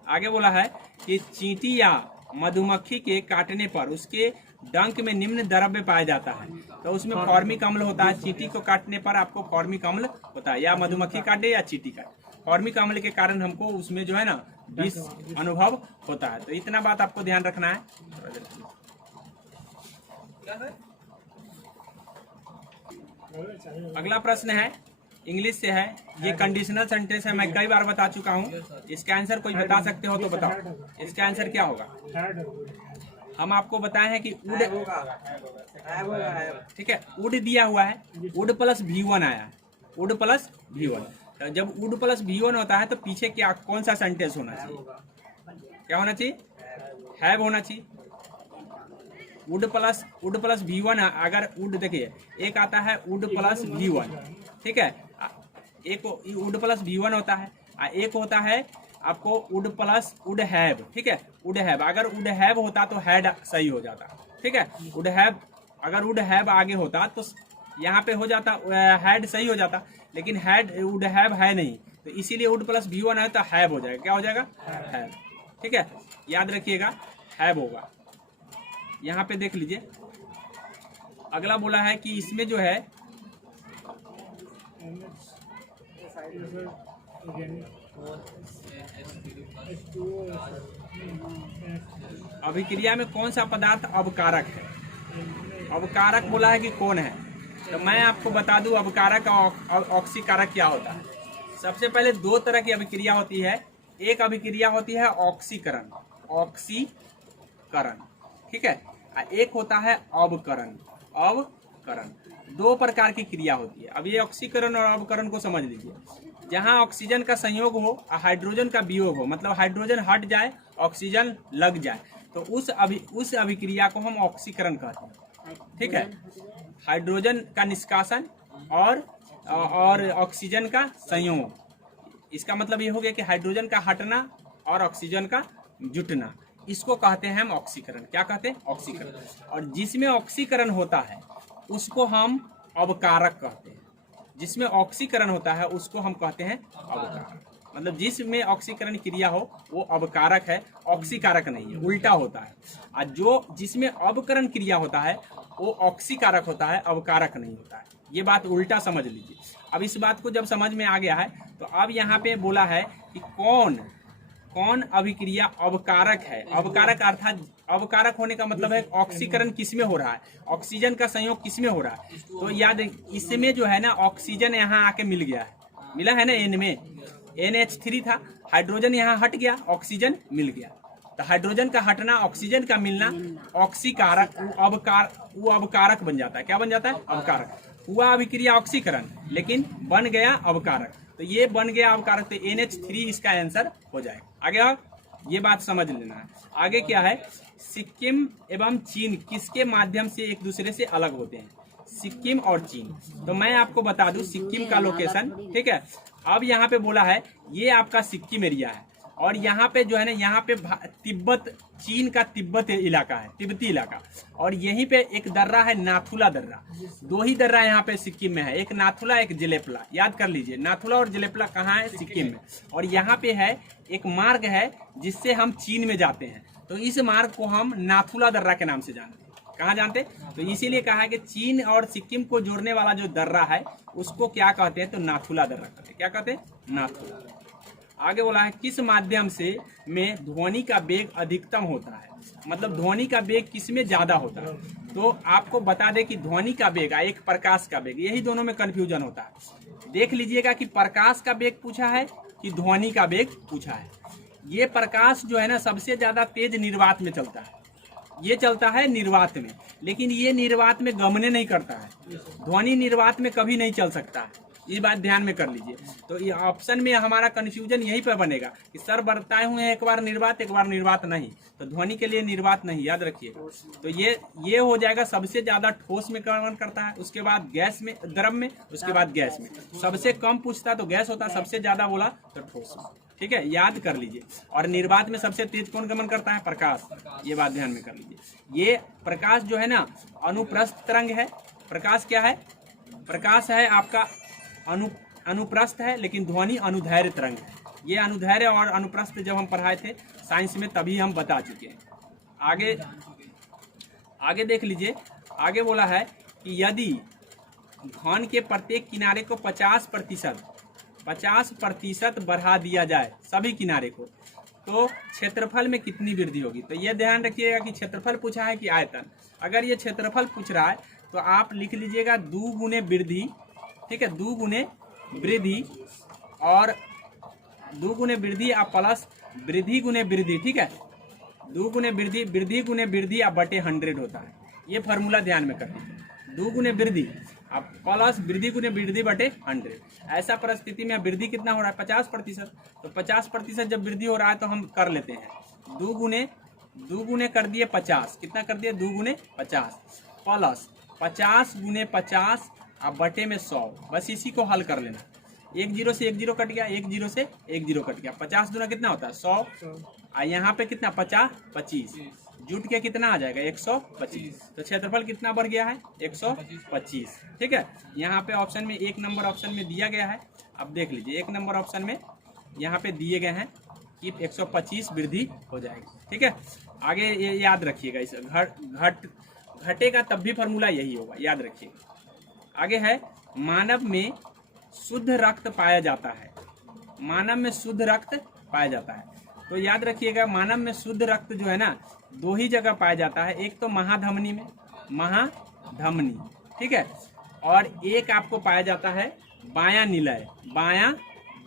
आगे बोला है कि चींटी या मधुमक्खी के काटने पर उसके डंक में निम्न द्रव्य पाया जाता है। तो उसमें फॉर्मिक अम्ल होता है। चींटी को काटने पर आपको फॉर्मिक अम्ल होता है, या मधुमक्खी काटे या चींटी काटे, फॉर्मिक अम्ल के कारण हमको उसमें जो है ना विष अनुभव होता है। तो इतना बात आपको ध्यान रखना है। अगला प्रश्न है, इंग्लिश से है। ये कंडीशनल सेंटेंस है, मैं कई बार बता चुका हूँ। इसका आंसर कोई बता सकते हो तो बताओ, इसका आंसर क्या होगा? हम आपको बताए हैं कि वुड, ठीक है, वुड दिया हुआ है, वुड प्लस V1 आया है, वुड प्लस V1। तो जब वुड प्लस V1 होता है तो पीछे क्या, कौन सा सेंटेंस होना चाहिए? क्या होना चाहिए? हैव होना चाहिए। वुड प्लस V1, अगर वुड देखिए, एक आता है वुड प्लस V1, ठीक है, एक वुड प्लस V1 होता है, एक होता है आपको वुड हैव, ठीक है, वुड हैव। अगर वुड हैव होता तो हैड सही हो जाता, ठीक है। वुड हैव, अगर वुड हैव आगे होता तो यहाँ पे हो जाता हैड सही हो जाता, लेकिन हैड वुड हैव है नहीं, तो इसीलिए वुड प्लस V1 है तो हैव हो जाएगा। क्या हो जाएगा? हैव, ठीक है, याद रखिएगा, हैव होगा। यहाँ पे देख लीजिए, अगला बोला है कि इसमें जो है अभिक्रिया में कौन सा पदार्थ अवकारक है? अवकारक बोला है कि कौन है? तो मैं आपको बता दूं अवकारक और ऑक्सीकारक क्या होता है। सबसे पहले दो तरह की अभिक्रिया होती है। एक अभिक्रिया होती है ऑक्सीकरण, ऑक्सीकरण, ठीक है। एक होता है अवकरण, अवकरण। दो प्रकार की क्रिया होती है। अब ये ऑक्सीकरण और अवकरण को समझ लीजिए। जहाँ ऑक्सीजन का संयोग हो और हाइड्रोजन का वियोग हो, मतलब हाइड्रोजन हट जाए ऑक्सीजन लग जाए, तो उस अभिक्रिया को हम ऑक्सीकरण कहते हैं, ठीक है। हाइड्रोजन का निष्कासन और ऑक्सीजन का संयोग, इसका मतलब ये हो गया कि हाइड्रोजन का हटना और ऑक्सीजन का जुटना, इसको कहते हैं हम ऑक्सीकरण। क्या कहते हैं? ऑक्सीकरण। और जिसमें ऑक्सीकरण होता है उसको हम अवकारक कहते हैं। जिसमें ऑक्सीकरण होता है उसको हम कहते हैं अवकारक। मतलब जिसमें ऑक्सीकरण क्रिया हो वो अवकारक है, ऑक्सीकारक नहीं है, उल्टा होता है। और जो जिसमें अवकरण क्रिया होता है वो ऑक्सीकारक होता है, अवकारक नहीं होता है। ये बात उल्टा समझ लीजिए। अब इस बात को जब समझ में आ गया है तो अब यहाँ पे बोला है कि कौन अभिक्रिया अवकारक है। अवकारक अर्थात अवकारक होने का मतलब है ऑक्सीकरण किसमें हो रहा है, ऑक्सीजन का संयोग किसमें हो रहा है। तो याद इसमें जो है ना ऑक्सीजन यहाँ आके मिल गया है, मिला है ना, एन में NH3 था, हाइड्रोजन यहाँ हट गया, ऑक्सीजन मिल गया। तो हाइड्रोजन का हटना, ऑक्सीजन का मिलना ऑक्सीकारक, वो अवकारक बन जाता है। क्या बन जाता है? अवकारक। हुआ अभिक्रिया ऑक्सीकरण लेकिन बन गया अवकारक, तो ये बन गया अवकारक, तो NH3 इसका आंसर हो जाएगा। आगे और ये बात समझ लेना है। आगे क्या है? सिक्किम एवं चीन किसके माध्यम से एक दूसरे से अलग होते हैं? सिक्किम और चीन। तो मैं आपको बता दूं सिक्किम का लोकेशन, ठीक है। अब यहाँ पे बोला है ये आपका सिक्किम एरिया है और यहाँ पे जो है ना, यहाँ पे तिब्बत, चीन का तिब्बत इलाका है, तिब्बती इलाका। और यहीं पे एक दर्रा है नाथुला दर्रा। दो ही दर्रा यहाँ पे सिक्किम में है, एक नाथुला एक जलेपला। याद कर लीजिए, नाथुला और जलेपला कहाँ है? सिक्किम में। और यहाँ पे है एक मार्ग है जिससे हम चीन में जाते हैं, तो इस मार्ग को हम नाथुला दर्रा के नाम से जानते हैं। कहाँ जानते? तो इसीलिए कहा है कि चीन और सिक्किम को जोड़ने वाला जो दर्रा है उसको क्या कहते हैं? तो नाथुला दर्रा कहते हैं। क्या कहते हैं? नाथुला। आगे बोला है किस माध्यम से में ध्वनि का वेग अधिकतम होता है, मतलब ध्वनि का वेग किसमें ज्यादा होता है। तो आपको बता दें कि ध्वनि का वेग एक प्रकाश का वेग, यही दोनों में कंफ्यूजन होता है। देख लीजिएगा कि प्रकाश का वेग पूछा है कि ध्वनि का वेग पूछा है। ये प्रकाश जो है ना सबसे ज्यादा तेज निर्वात में चलता है, ये चलता है निर्वात में, लेकिन ये निर्वात में गमने नहीं करता है। ध्वनि निर्वात में कभी नहीं चल सकता है, ये बात ध्यान में कर लीजिए। तो ये ऑप्शन में हमारा कंफ्यूजन यहीं पर बनेगा कि सर बताए हुए हैं एक बार निर्वात नहीं, तो ध्वनि के लिए निर्वात नहीं, याद रखिए। तो ये हो जाएगा सबसे ज्यादा ठोस में गमन करता है, उसके बाद गैस में, द्रव में, उसके बाद गैस में। सबसे कम पूछता तो गैस होता, सबसे ज्यादा बोला तो ठोस में, ठीक है, याद कर लीजिए। और निर्वात में सबसे तेज कौन गमन करता है? प्रकाश। ये बात ध्यान में कर लीजिए। ये प्रकाश जो है ना अनुप्रस्थ तरंग है। प्रकाश क्या है? प्रकाश है आपका अनुप्रस्थ है, लेकिन ध्वनि अनुदैर्घ्य तरंग है। ये अनुदैर्घ्य और अनुप्रस्थ जब हम पढ़ाए थे साइंस में तभी हम बता चुके हैं। आगे देख लीजिए। आगे बोला है कि यदि घन के प्रत्येक किनारे को 50% बढ़ा दिया जाए सभी किनारे को, तो क्षेत्रफल में कितनी वृद्धि होगी। तो ये ध्यान रखिएगा कि क्षेत्रफल पूछा है कि आयतन। अगर ये क्षेत्रफल पूछ रहा है तो आप लिख लीजिएगा 2 गुने वृद्धि, ठीक है, 2 गुने वृद्धि और 2 गुने वृद्धि आप प्लस वृद्धि गुने वृद्धि, ठीक है। 2 गुने वृद्धि, वृद्धि गुने वृद्धि आप बटे 100 होता है। ये फार्मूला ध्यान में कर लीजिए। 2 गुने वृद्धि आप प्लस वृद्धि गुने वृद्धि बटे 100। ऐसा परिस्थिति में वृद्धि कितना हो रहा है? 50%। तो 50% जब वृद्धि हो रहा है तो हम कर लेते हैं 2 गुने कर दिए 50, कितना कर दिए? 2 गुने 50 प्लस 50 गुने 50 अब बटे में 100। बस इसी को हल कर लेना। 1 0 से 1 0 कट गया, 1 0 से 1 0 कट गया। 50 दूना कितना होता है? 100। और यहाँ पे कितना? 50 25 जुट के कितना आ जाएगा? 125। तो क्षेत्रफल कितना बढ़ गया है? 125, ठीक है। यहाँ पे ऑप्शन में 1 नंबर ऑप्शन में दिया गया है। अब देख लीजिए 1 नंबर ऑप्शन में यहाँ पे दिए गए हैं कि 125 वृद्धि हो जाएगी, ठीक है। आगे ये याद रखिएगा, इस घटेगा तब भी फार्मूला यही होगा, याद रखिएगा। आगे है मानव में शुद्ध रक्त पाया जाता है। मानव में शुद्ध रक्त पाया जाता है। तो याद रखिएगा, मानव में शुद्ध रक्त जो है ना, दो ही जगह पाया जाता है। एक तो महाधमनी में, महाधमनी, ठीक है, और एक आपको पाया जाता है बायां निलय, बायां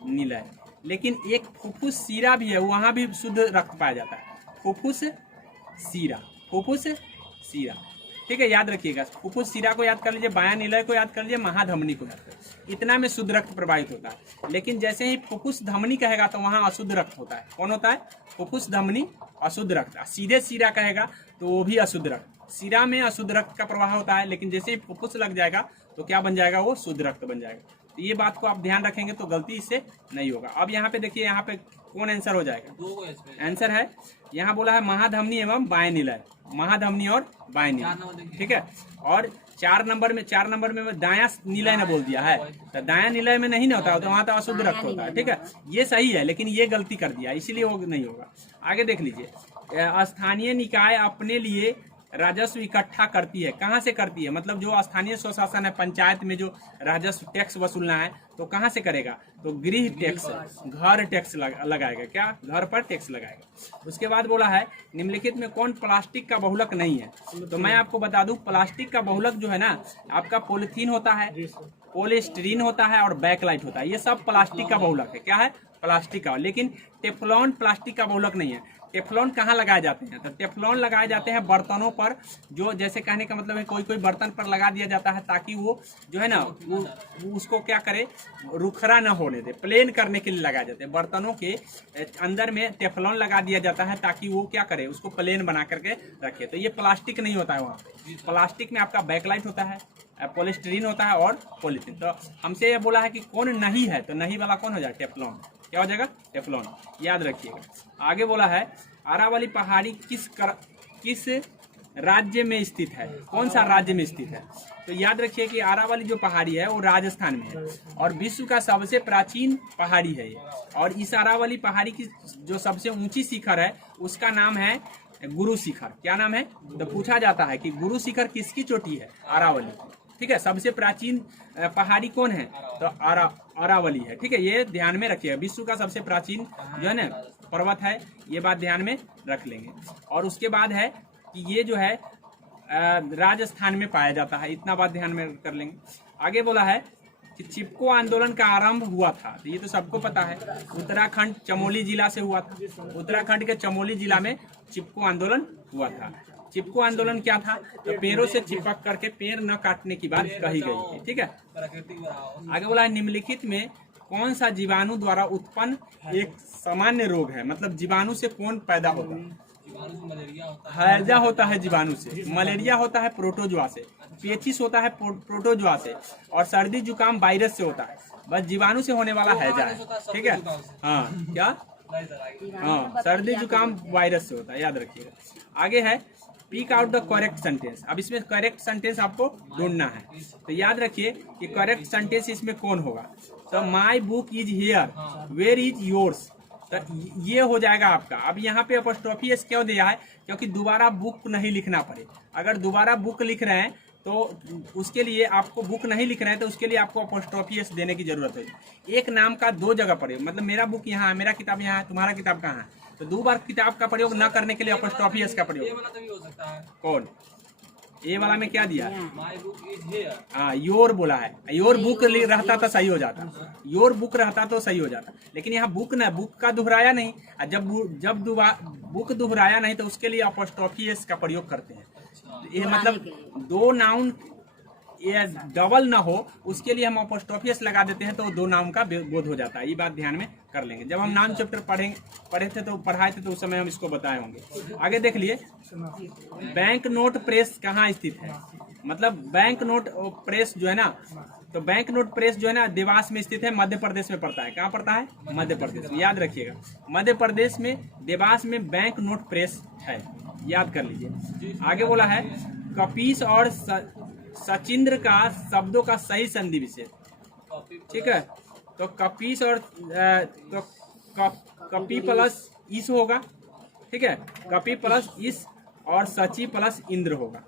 निलय। लेकिन एक फुफ्फुस सीरा भी है, वहां भी शुद्ध रक्त पाया जाता है। फुफ्फुस सीरा, फुफ्फुस सीरा, ठीक है, याद रखिएगा। फुफ्फुस सीरा को याद कर लीजिए, बायां निलय को याद कर लीजिए, महाधमनी को याद कर लीजिए। इतना में शुद्ध रक्त प्रवाहित होता है। लेकिन जैसे ही फुफ्फुस धमनी कहेगा तो वहां अशुद्ध रक्त होता है। कौन होता है? फुफ्फुस धमनी अशुद्ध रक्त। सीधे सीरा कहेगा तो वो भी अशुद्ध रक्त। सीरा में अशुद्ध रक्त का प्रवाह होता है, लेकिन जैसे ही फुफ्फुस लग जाएगा तो क्या बन जाएगा? वो शुद्ध रक्त बन जाएगा। तो ये बात को आप ध्यान रखेंगे तो गलती इससे नहीं होगा। अब यहाँ पे देखिए, यहाँ पे कौन आंसर हो जाएगा? आंसर है, यहाँ बोला है महाधमनी एवं बाएं निलय, महाधमनी और बाएं निलय, ठीक है। और 4 नंबर में दायां निलय ने बोल दिया है, तो दायां निलय में नहीं ना होता, तो वहां तो अशुद्ध रक्त होता है, ठीक है। ये सही है, लेकिन ये गलती कर दिया, इसीलिए वो नहीं होगा। आगे देख लीजिए, स्थानीय निकाय अपने लिए राजस्व इकट्ठा करती है। कहाँ से करती है? मतलब जो स्थानीय स्वशासन है, पंचायत में जो राजस्व टैक्स वसूलना है, तो कहाँ से करेगा? तो गृह टैक्स, घर टैक्स लगाएगा। क्या? घर पर टैक्स लगाएगा। उसके बाद बोला है निम्नलिखित में कौन प्लास्टिक का बहुलक नहीं है? तो मैं आपको बता दूं, प्लास्टिक का बहुलक जो है ना, आपका पॉलिथीन होता है, पॉलीस्टीरीन होता है और बैकलाइट होता है। ये सब प्लास्टिक का बहुलक है। क्या है? प्लास्टिक का। लेकिन टेफ्लॉन प्लास्टिक का बहुलक नहीं है। टेफ्लॉन कहाँ लगाए जाते हैं? तो टेफ्लॉन लगाए जाते हैं बर्तनों पर, जो जैसे कहने का मतलब है कोई कोई बर्तन पर लगा दिया जाता है ताकि वो जो है ना, वो उसको क्या करे, रुखरा ना होने दे, प्लेन करने के लिए लगाए जाते हैं। बर्तनों के अंदर में टेफ्लॉन लगा दिया जाता है ताकि वो क्या करे, उसको प्लेन बना करके रखे। तो ये प्लास्टिक नहीं होता है वहाँ पे। प्लास्टिक में आपका बैकलाइट होता है, पॉलीस्टीरीन होता है और पॉलीथीन। तो हमसे ये बोला है कि कौन नहीं है, तो नहीं वाला कौन हो जाए? टेफ्लॉन। क्या हो जाएगा? टेफ्लॉन, याद रखिएगा। आगे बोला है अरावली पहाड़ी किस राज्य में स्थित है? कौन सा राज्य में स्थित है? तो याद रखिए कि अरावली जो पहाड़ी है वो राजस्थान में है और विश्व का सबसे प्राचीन पहाड़ी है ये। और इस अरावली पहाड़ी की जो सबसे ऊंची शिखर है उसका नाम है गुरु शिखर। क्या नाम है? तो पूछा जाता है कि गुरु शिखर किसकी चोटी है? अरावली, ठीक है। सबसे प्राचीन पहाड़ी कौन है? तो अरावली है, ठीक है। ये ध्यान में रखिएगा, विश्व का सबसे प्राचीन जो है ना पर्वत है, ये बात ध्यान में रख लेंगे। और उसके बाद है कि ये जो है राजस्थान में पाया जाता है, इतना बात ध्यान में कर लेंगे। आगे बोला है कि चिपको आंदोलन का आरंभ हुआ था, तो ये तो सबको पता है, उत्तराखंड चमोली जिला से हुआ था। उत्तराखंड के चमोली जिला में चिपको आंदोलन हुआ था। चिपको आंदोलन क्या था? तो पेड़ों से चिपक करके पेड़ न काटने की बात कही गई थी, ठीक है। आगे बोला है निम्नलिखित में कौन सा जीवाणु द्वारा उत्पन्न एक सामान्य रोग है? मतलब जीवाणु से कौन पैदा होता है? हैजा होता है जीवाणु से, मलेरिया होता है प्रोटोजोआ से, पेचिस होता है प्रोटोजोआ से, और सर्दी जुकाम वायरस से होता है। बस जीवाणु से होने वाला हैजा है, ठीक है। हाँ, क्या? हाँ, सर्दी जुकाम वायरस से होता है, याद रखिएगा। आगे है pick out the correct sentence. अब इसमें करेक्ट सेंटेंस आपको ढूंढना है, तो याद रखिए कि करेक्ट सेंटेंस इसमें कौन होगा? तो my book is here, where is yours, तो ये हो जाएगा आपका। अब यहाँ पे अपॉस्ट्रोफी एस क्यों दिया है? क्योंकि दोबारा बुक नहीं लिखना पड़े। अगर दोबारा बुक लिख रहे हैं तो उसके लिए आपको, बुक नहीं लिख रहे हैं तो उसके लिए आपको अपॉस्ट्रोफी एस देने की जरूरत है। एक नाम का 2 जगह पड़े, मतलब मेरा बुक यहाँ है, मेरा किताब यहाँ है, तुम्हारा किताब कहाँ है, तो 2 बार किताब का प्रयोग न करने के लिए अपॉस्ट्रोफी एस का प्रयोग। कौन? ए वाला में क्या दिया? हाँ, योर बोला है। योर बुक रहता तो सही हो जाता, योर बुक रहता तो सही हो जाता, लेकिन यहाँ बुक ना, बुक का दोहराया नहीं। जब बुक दोहराया नहीं तो उसके लिए अपॉस्ट्रोफी एस का प्रयोग करते हैं। ये मतलब 2 नाउन ये डबल ना हो, उसके लिए हम अपॉस्ट्रोफी एस लगा देते हैं तो 2 नाउन का बोध हो जाता है। ये बात ध्यान में कर लेंगे। जब हम नाम चैप्टर पढ़ाए थे तो उस समय हम इसको बताए होंगे। आगे देख लिए, बैंक नोट प्रेस कहाँ स्थित है? मतलब बैंक नोट प्रेस जो है ना, तो बैंक नोट प्रेस जो है ना देवास में स्थित है, मध्य प्रदेश में पड़ता है। कहाँ पड़ता है? मध्य प्रदेश में, याद रखिएगा। मध्य प्रदेश में देवास में बैंक नोट प्रेस है, याद कर लीजिए। आगे बोला है कपीस और सचिंद्र का शब्दों का सही संधि विशेष, ठीक है। तो कपीस और तो कपी प्लस इस होगा, ठीक है। कपी प्लस इस और सची प्लस इंद्र होगा।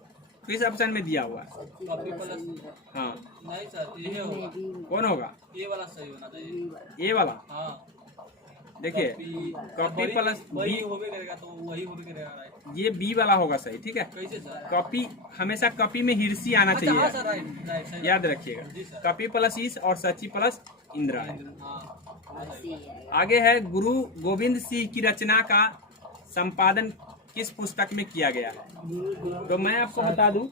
किस ऑप्शन में दिया हुआ है? कॉपी प्लस हाँ नहीं सर, ये होगा, कौन होगा? ये वाला सही होना चाहिए। ए वाला। हाँ देखिए कॉपी प्लस वही बी, होबे करेगा, तो वही होबे करेगा राइट। ये बी वाला होगा सही, ठीक है। कैसे सर? कॉपी हमेशा कॉपी में हिरसी आना अच्छा हाँ चाहिए, सर, राइट राइट सही। याद जी रखिएगा। सर। कॉपी प्लस ईस और सची प्लस इंदिरा है। हाँ आगे है गुरु गोविंद सिंह की रचना का संपादन किस पुस्तक में किया गया है? तो मैं आपको बता दूं,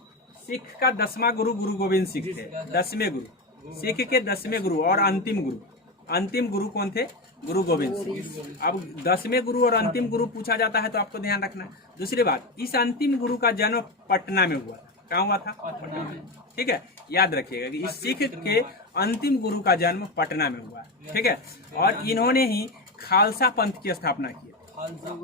सिख का 10वां गुरु गुरु गोविंद सिंह थे, 10वें गुरु, सिख के 10वें गुरु और अंतिम गुरु कौन थे? गुरु गोविंद सिंह। अब 10वें गुरु और अंतिम गुरु पूछा जाता है तो आपको ध्यान रखना है। दूसरी बात, इस अंतिम गुरु का जन्म पटना में हुआ था। कहाँ हुआ था? पटना में, ठीक है। याद रखिएगा कि इस सिख के अंतिम गुरु का जन्म पटना में हुआ, ठीक है। और इन्होंने ही खालसा पंथ की स्थापना की।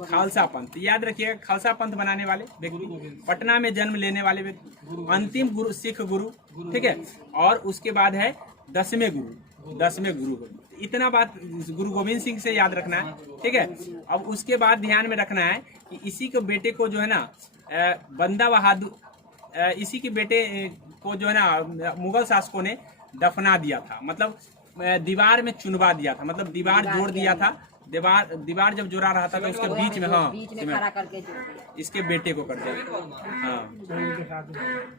खालसा पंथ याद रखिएगा, खालसा पंथ बनाने वाले व्यक्ति, पटना में जन्म लेने वाले व्यक्ति, अंतिम गुरु सिख गुरु, ठीक है। और उसके बाद है 10वें गुरु। इतना बात गुरु गोविंद सिंह से याद रखना है, ठीक है। अब उसके बाद ध्यान में रखना है कि इसी के बेटे को जो है ना बंदा बहादुर, इसी के बेटे को जो है ना मुगल शासकों ने दफना दिया था, मतलब दीवार में चुनवा दिया था, मतलब दीवार जोड़ दिया था। दीवार जब जोड़ा रहा था तो उसके बीच में, हाँ बीच में खड़ा करके जोड़ दिया। इसके बेटे को कर दिया, हाँ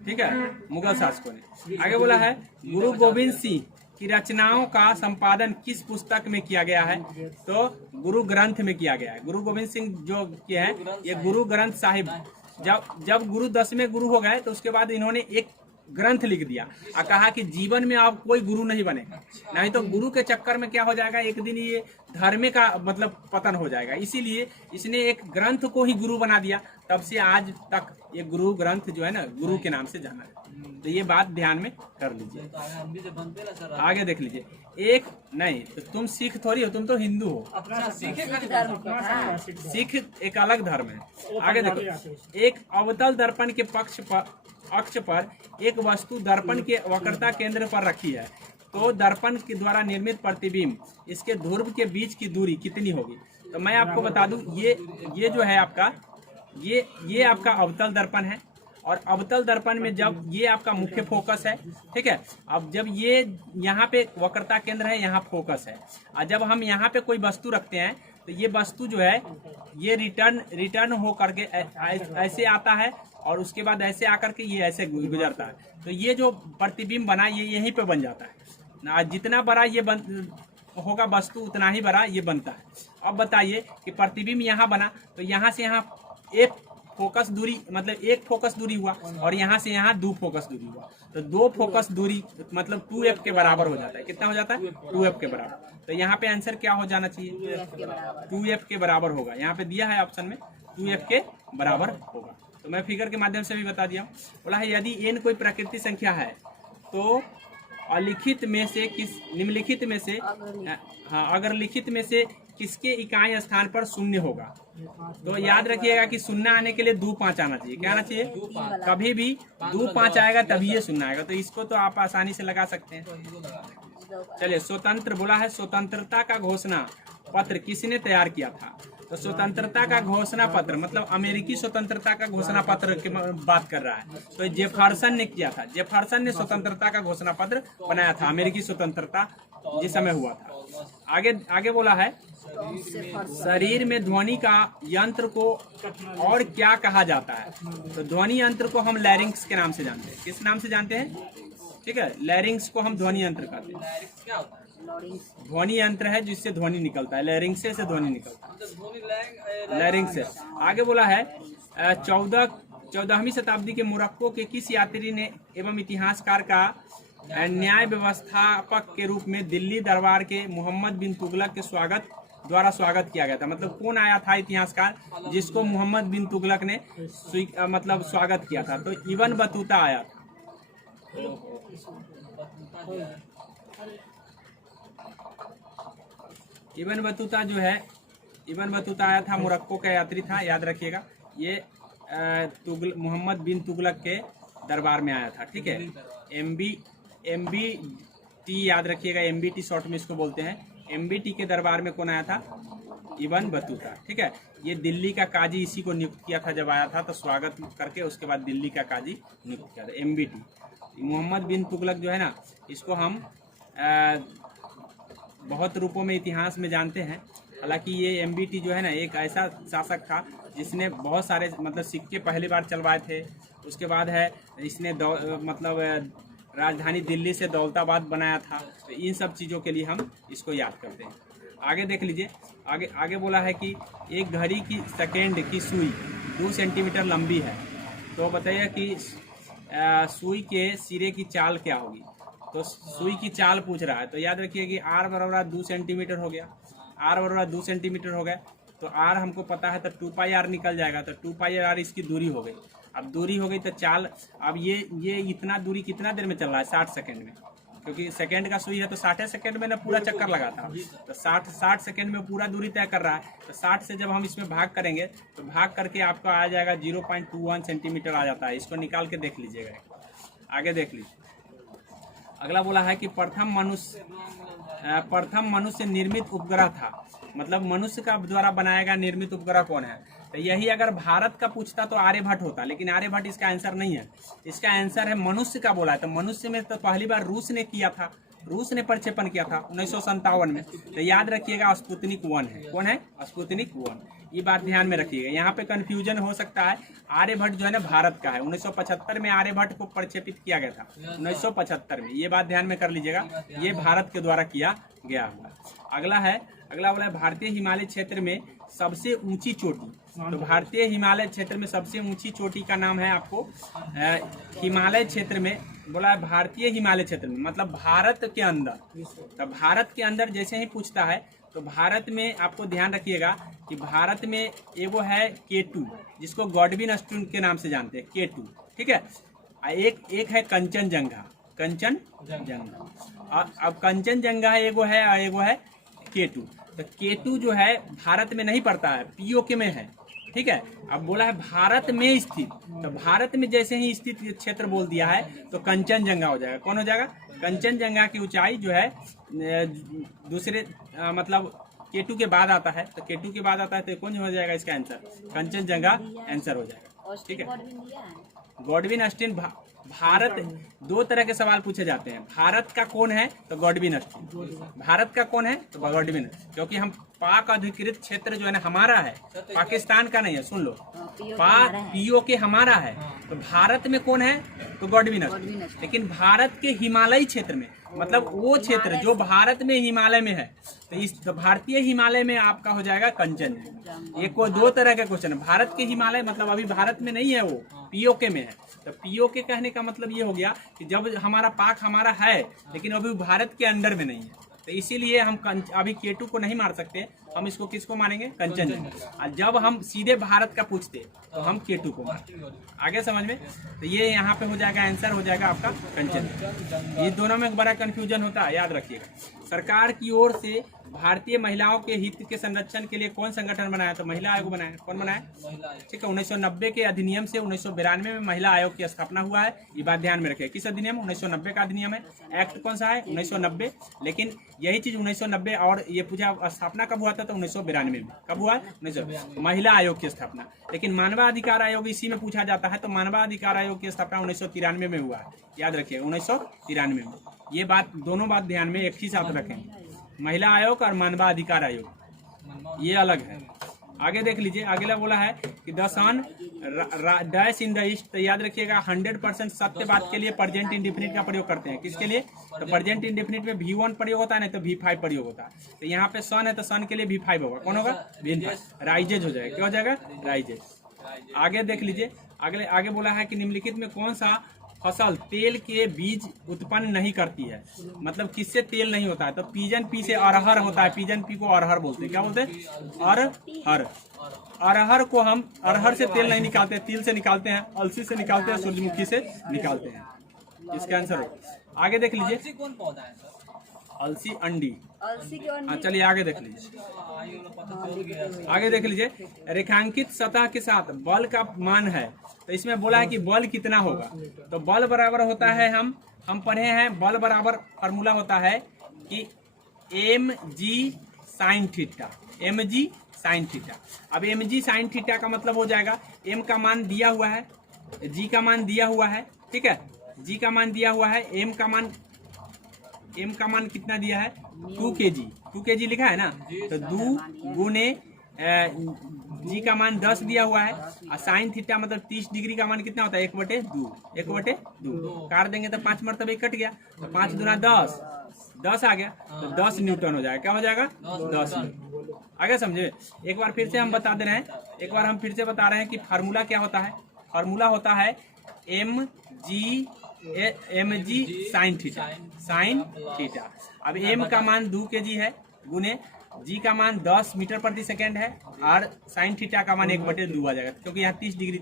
ठीक है, मुगल शासकों ने। आगे बोला है गुरु गोविंद सिंह की रचनाओं का संपादन किस पुस्तक में किया गया है? तो गुरु ग्रंथ में किया गया है। गुरु गोविंद सिंह जो किए हैं ये गुरु ग्रंथ साहिब। जब गुरु 10वें गुरु हो गए तो उसके बाद इन्होंने एक ग्रंथ लिख दिया और कहा कि जीवन में आप कोई गुरु नहीं बनेगा, नहीं तो गुरु के चक्कर में क्या हो जाएगा, एक दिन ये धर्म का मतलब पतन हो जाएगा। इसीलिए इसने एक ग्रंथ को ही गुरु बना दिया। तब से आज तक ये गुरु ग्रंथ जो है ना गुरु के नाम से जाना है। तो ये बात ध्यान में कर लीजिए। हम भी तो बनते ना सर। आगे देख लीजिए, एक नहीं तो तुम सिख थोड़ी हो, तुम तो हिंदू हो। अपना सीखे धर्म का, हाँ। सिख एक अलग धर्म है। आगे देखो, एक अवतल दर्पण के अक्ष पर एक वस्तु दर्पण के वक्रता केंद्र पर रखी है, तो दर्पण के द्वारा निर्मित प्रतिबिंब इसके ध्रुव के बीच की दूरी कितनी होगी? तो मैं आपको बता दूं, ये जो है आपका ये आपका अवतल दर्पण है। और अवतल दर्पण में जब ये आपका मुख्य फोकस है, ठीक है। अब जब ये यहाँ पे वक्रता केंद्र है, यहाँ फोकस है, और जब हम यहाँ पे कोई वस्तु रखते हैं तो ये वस्तु जो है ये रिटर्न हो करके ऐसे आता है और उसके बाद ऐसे आकर के ये ऐसे गुजरता है। तो ये जो प्रतिबिंब बना ये यहीं पे बन जाता है। जितना बड़ा ये होगा वस्तु उतना ही बड़ा ये बनता है। अब बताइए कि प्रतिबिंब यहाँ बना तो यहाँ से यहाँ एक फोकस दूरी, मतलब एक फोकस दूरी हुआ और यहाँ से यहाँ 2 फोकस दूरी हुआ, तो 2 फोकस दूरी मतलब 2f के बराबर हो जाता है। कितना हो जाता है? 2f के बराबर। तो यहाँ पे आंसर क्या हो जाना चाहिए? 2f के बराबर होगा। यहाँ पे दिया है ऑप्शन में 2f के बराबर होगा। तो मैं फिगर के माध्यम से भी बता दिया। बोला है यदि n कोई प्राकृतिक संख्या है तो अलिखित में से निम्नलिखित में से अगर लिखित में से किसके इकाई स्थान पर 0 होगा? तो याद रखिएगा कि 0 आने के लिए 2 5 आना चाहिए। क्या आना चाहिए? कभी भी 2 5 आएगा तभी ये 0 आएगा। तो इसको तो आप आसानी से लगा सकते हैं। चलिए, स्वतंत्र बोला है स्वतंत्रता का घोषणा पत्र किसने तैयार किया था? तो स्वतंत्रता का घोषणा पत्र मतलब अमेरिकी स्वतंत्रता का घोषणा पत्र की बात कर रहा है। तो जेफरसन ने किया था। जेफरसन ने स्वतंत्रता का घोषणा पत्र बनाया था, अमेरिकी स्वतंत्रता जिस समय हुआ था। आगे बोला है शरीर में ध्वनि का यंत्र को और क्या कहा जाता है? तो ध्वनि यंत्र को हम लैरिंक्स के नाम से जानते हैं। किस नाम से जानते हैं? ठीक है, लैरिंक्स को हम ध्वनि यंत्र कहते हैं। क्या होता है? ध्वनि यंत्र है जिससे ध्वनि निकलता है, लैरिंक्स से ध्वनि निकलता है, लैरिंक्स से। आगे बोला है 14वीं शताब्दी के मोरक्को के किस यात्री ने एवं इतिहासकार का न्याय व्यवस्थापक के रूप में दिल्ली दरबार के मोहम्मद बिन तुगलक के द्वारा स्वागत किया गया था? मतलब कौन आया था इतिहासकार जिसको मोहम्मद बिन तुगलक ने मतलब स्वागत किया था? तो इब्न बतूता आया। इब्न बतूता जो है, इब्न बतूता आया था, मोरक्को का यात्री था। याद रखिएगा, ये मोहम्मद बिन तुगलक के दरबार में आया था। ठीक है, MBT याद रखिएगा, MBT शॉर्ट में इसको बोलते हैं। MBT के दरबार में कौन आया था? इब्न बतूता, ठीक है। ये दिल्ली का काजी इसी को नियुक्त किया था, जब आया था तो स्वागत करके उसके बाद दिल्ली का काजी नियुक्त किया था, MBT। मोहम्मद बिन तुगलक जो है ना, इसको हम बहुत रूपों में इतिहास में जानते हैं। हालांकि ये MBT जो है ना, एक ऐसा शासक था जिसने बहुत सारे मतलब सिक्के पहली बार चलवाए थे। उसके बाद है इसने मतलब राजधानी दिल्ली से दौलताबाद बनाया था। तो इन सब चीज़ों के लिए हम इसको याद करते हैं। आगे देख लीजिए, आगे बोला है कि एक घड़ी की सेकेंड की सुई 2 सेंटीमीटर लंबी है। तो बताइए कि सुई के सिरे की चाल क्या होगी। तो सुई की चाल पूछ रहा है, तो याद रखिए कि R बराबर 2 सेंटीमीटर हो गया। R बराबर 2 सेंटीमीटर हो गया, तो R हमको पता है, तो 2 पाई R निकल जाएगा। तो 2 पाई R इसकी दूरी हो गई। अब दूरी हो गई तो चाल, अब ये इतना दूरी कितना देर में चल रहा है, 60 सेकेंड में, क्योंकि सेकेंड का सुई है तो 60 सेकेंड में ना पूरा चक्कर लगाता है। तो 60 सेकेंड में पूरा दूरी तय कर रहा है। तो 60 से जब हम इसमें भाग करेंगे तो भाग करके आपका आ जाएगा 0.21 सेंटीमीटर आ जाता है। इसको निकाल के देख लीजिएगा। आगे देख लीजिए, अगला बोला है कि प्रथम मनुष्य निर्मित उपग्रह था। मतलब मनुष्य का द्वारा बनाया गया निर्मित उपग्रह कौन है। तो यही अगर भारत का पूछता तो आर्यभट्ट होता, लेकिन आर्यभट्ट इसका आंसर नहीं है। इसका आंसर है मनुष्य का बोला है। तो मनुष्य में तो पहली बार रूस ने किया था, रूस ने प्रक्षेपण किया था 1957 में। तो याद रखिएगा स्पुतनिक 1 है। कौन है? स्पुतनिक 1। ये बात ध्यान में रखिएगा। यहाँ पे कंफ्यूजन हो सकता है। आर्यभट्ट जो है ना भारत का है। 1975 में आर्यभट्ट को प्रक्षेपित किया गया था, 1975 में। ये बात ध्यान में कर लीजिएगा, ये भारत के द्वारा किया गया हुआ। अगला बोला है भारतीय हिमालय क्षेत्र में सबसे ऊंची चोटी। तो भारतीय हिमालय क्षेत्र में सबसे ऊंची चोटी का नाम है आपको हिमालय क्षेत्र में बोला है। भारतीय हिमालय क्षेत्र में मतलब भारत के अंदर। तो भारत के अंदर जैसे ही पूछता है तो भारत में आपको ध्यान रखिएगा कि भारत में एगो है K2, जिसको गॉडविन स्टून के नाम से जानते हैं, K2, ठीक है। एक है कंचनजंगा। अब कंचनजंगा एगो है K2। तो K2 जो है भारत में नहीं पड़ता है, POK में है, ठीक है। अब बोला है भारत में स्थित। तो भारत में जैसे ही स्थित क्षेत्र बोल दिया है तो कंचनजंगा हो जाएगा। कौन हो जाएगा? कंचनजंगा की ऊंचाई जो है दूसरे मतलब K2 के बाद आता है। तो K2 के बाद आता है तो कौन हो जाएगा इसका आंसर? कंचनजंगा आंसर हो जाएगा, ठीक है। गॉडविन अस्टीन भारत, 2 तरह के सवाल पूछे जाते हैं। भारत का कौन है? तो गॉडविन अस्टीन। भारत का कौन है? तो गॉडविन, क्योंकि हम पाक अधिकृत क्षेत्र जो है ना हमारा है, पाकिस्तान का नहीं है। सुन लो, POK हमारा है। तो भारत में कौन है? तो गॉडविन अस्टीन। लेकिन भारत के हिमालयी क्षेत्र में मतलब वो क्षेत्र जो भारत में हिमालय में है, तो इस भारतीय हिमालय में आपका हो जाएगा कंचन। ये कोई 2 तरह का क्वेश्चन है। भारत के हिमालय मतलब अभी भारत में नहीं है, वो POK में है। तो POK कहने का मतलब ये हो गया कि जब हमारा पाक हमारा है लेकिन अभी भारत के अंडर में नहीं है। तो इसीलिए हम अभी K2 को नहीं मार सकते, हम इसको किसको मानेंगे? कंचनजंगा। और जब हम सीधे भारत का पूछते तो हम K2 को मारते। आगे समझ में? तो ये यहाँ पे हो जाएगा आंसर, हो जाएगा आपका कंचनजंगा। ये दोनों में बड़ा कंफ्यूजन होता है, याद रखिएगा। सरकार की ओर से भारतीय महिलाओं के हित के संरक्षण के लिए कौन संगठन बनाया? तो महिला आयोग बनाया। कौन बनाया? ठीक है। 1990 के अधिनियम से 1992 में महिला आयोग की स्थापना हुआ है। ये बात ध्यान में रखें। किस अधिनियम? 1990 का अधिनियम है। एक्ट कौन सा है? 1990। लेकिन यही चीज 1990 और ये पूजा स्थापना कब हुआ था? तो 1992 में। कब हुआ? 1992। महिला आयोग की स्थापना। लेकिन मानवाधिकार आयोग इसी में पूछा जाता है। तो मानवाधिकार आयोग की स्थापना 1993 में हुआ है। याद रखिए 1993 में। ये बात, दोनों बात ध्यान में एक ही साथ रखें। महिला आयोग और मानवाधिकार आयोग ये अलग है। आगे देख लीजिए, अगला बोला है कि the sun dash in the east. तो याद रखिएगा 100% सत्य बात के लिए प्रेजेंट इंडेफिनिट का प्रयोग करते हैं। किसके लिए? तो प्रेजेंट इंडेफिनिट में V1 प्रयोग होता है, नहीं तो V5 प्रयोग होता है। तो यहाँ पे सन है तो सन के लिए V5 होगा। कौन होगा? राइजेज हो जाएगा। क्या हो जाएगा? राइजेज। आगे देख लीजिए, आगे बोला है कि निम्नलिखित में कौन सा फसल तेल के बीज उत्पन्न नहीं करती है? मतलब किससे तेल नहीं होता है? तो पिजन पी से अरहर होता है। पिजन पी को अरहर बोलते हैं। क्या बोलते हैं? अरहर को हम अरहर से तेल नहीं निकालते, तिल से निकालते हैं, अलसी से निकालते हैं, सूरजमुखी से निकालते हैं। इसका आंसर हो। आगे देख लीजिए, कौन पौधा है सर? अलसी अंडी। हाँ, चलिए आगे देख लीजिए। आगे देख लीजिए, रेखांकित सतह के साथ बल का मान है। तो इसमें बोला है कि बल कितना होगा? तो बल बराबर होता है, हम पढ़े हैं, बल बराबर फार्मूला होता है कि mg sin theta. M G sine theta. अब एम जी साइन थीटा का मतलब हो जाएगा एम का मान दिया हुआ है, जी का मान दिया हुआ है, ठीक है, जी का मान दिया हुआ है, एम का मान कितना दिया है 2 kg, 2 kg लिखा है ना, तो 2 गुने जी का मान 10 दिया हुआ है और साइन थीटा मतलब 30 डिग्री का मान कितना होता है 1/2, 1/2 काट देंगे तो 5 मरतबे कट गया, तो 5 दूना 10 आ गया, तो 10 न्यूटन हो जाएगा। क्या हो जाएगा 10 न्यूटन। आगे समझे। एक बार फिर से हम बता दे रहे हैं, एक बार हम फिर से बता रहे हैं कि फार्मूला क्या होता है। फार्मूला होता है M G sine theta, sine theta. अब एम का मान 2 kg है गुने जी का मान 10 मीटर प्रति सेकेंड है और साइन थीटा का मान 1/2 आ जाएगा, क्योंकि यहाँ 30 डिग्री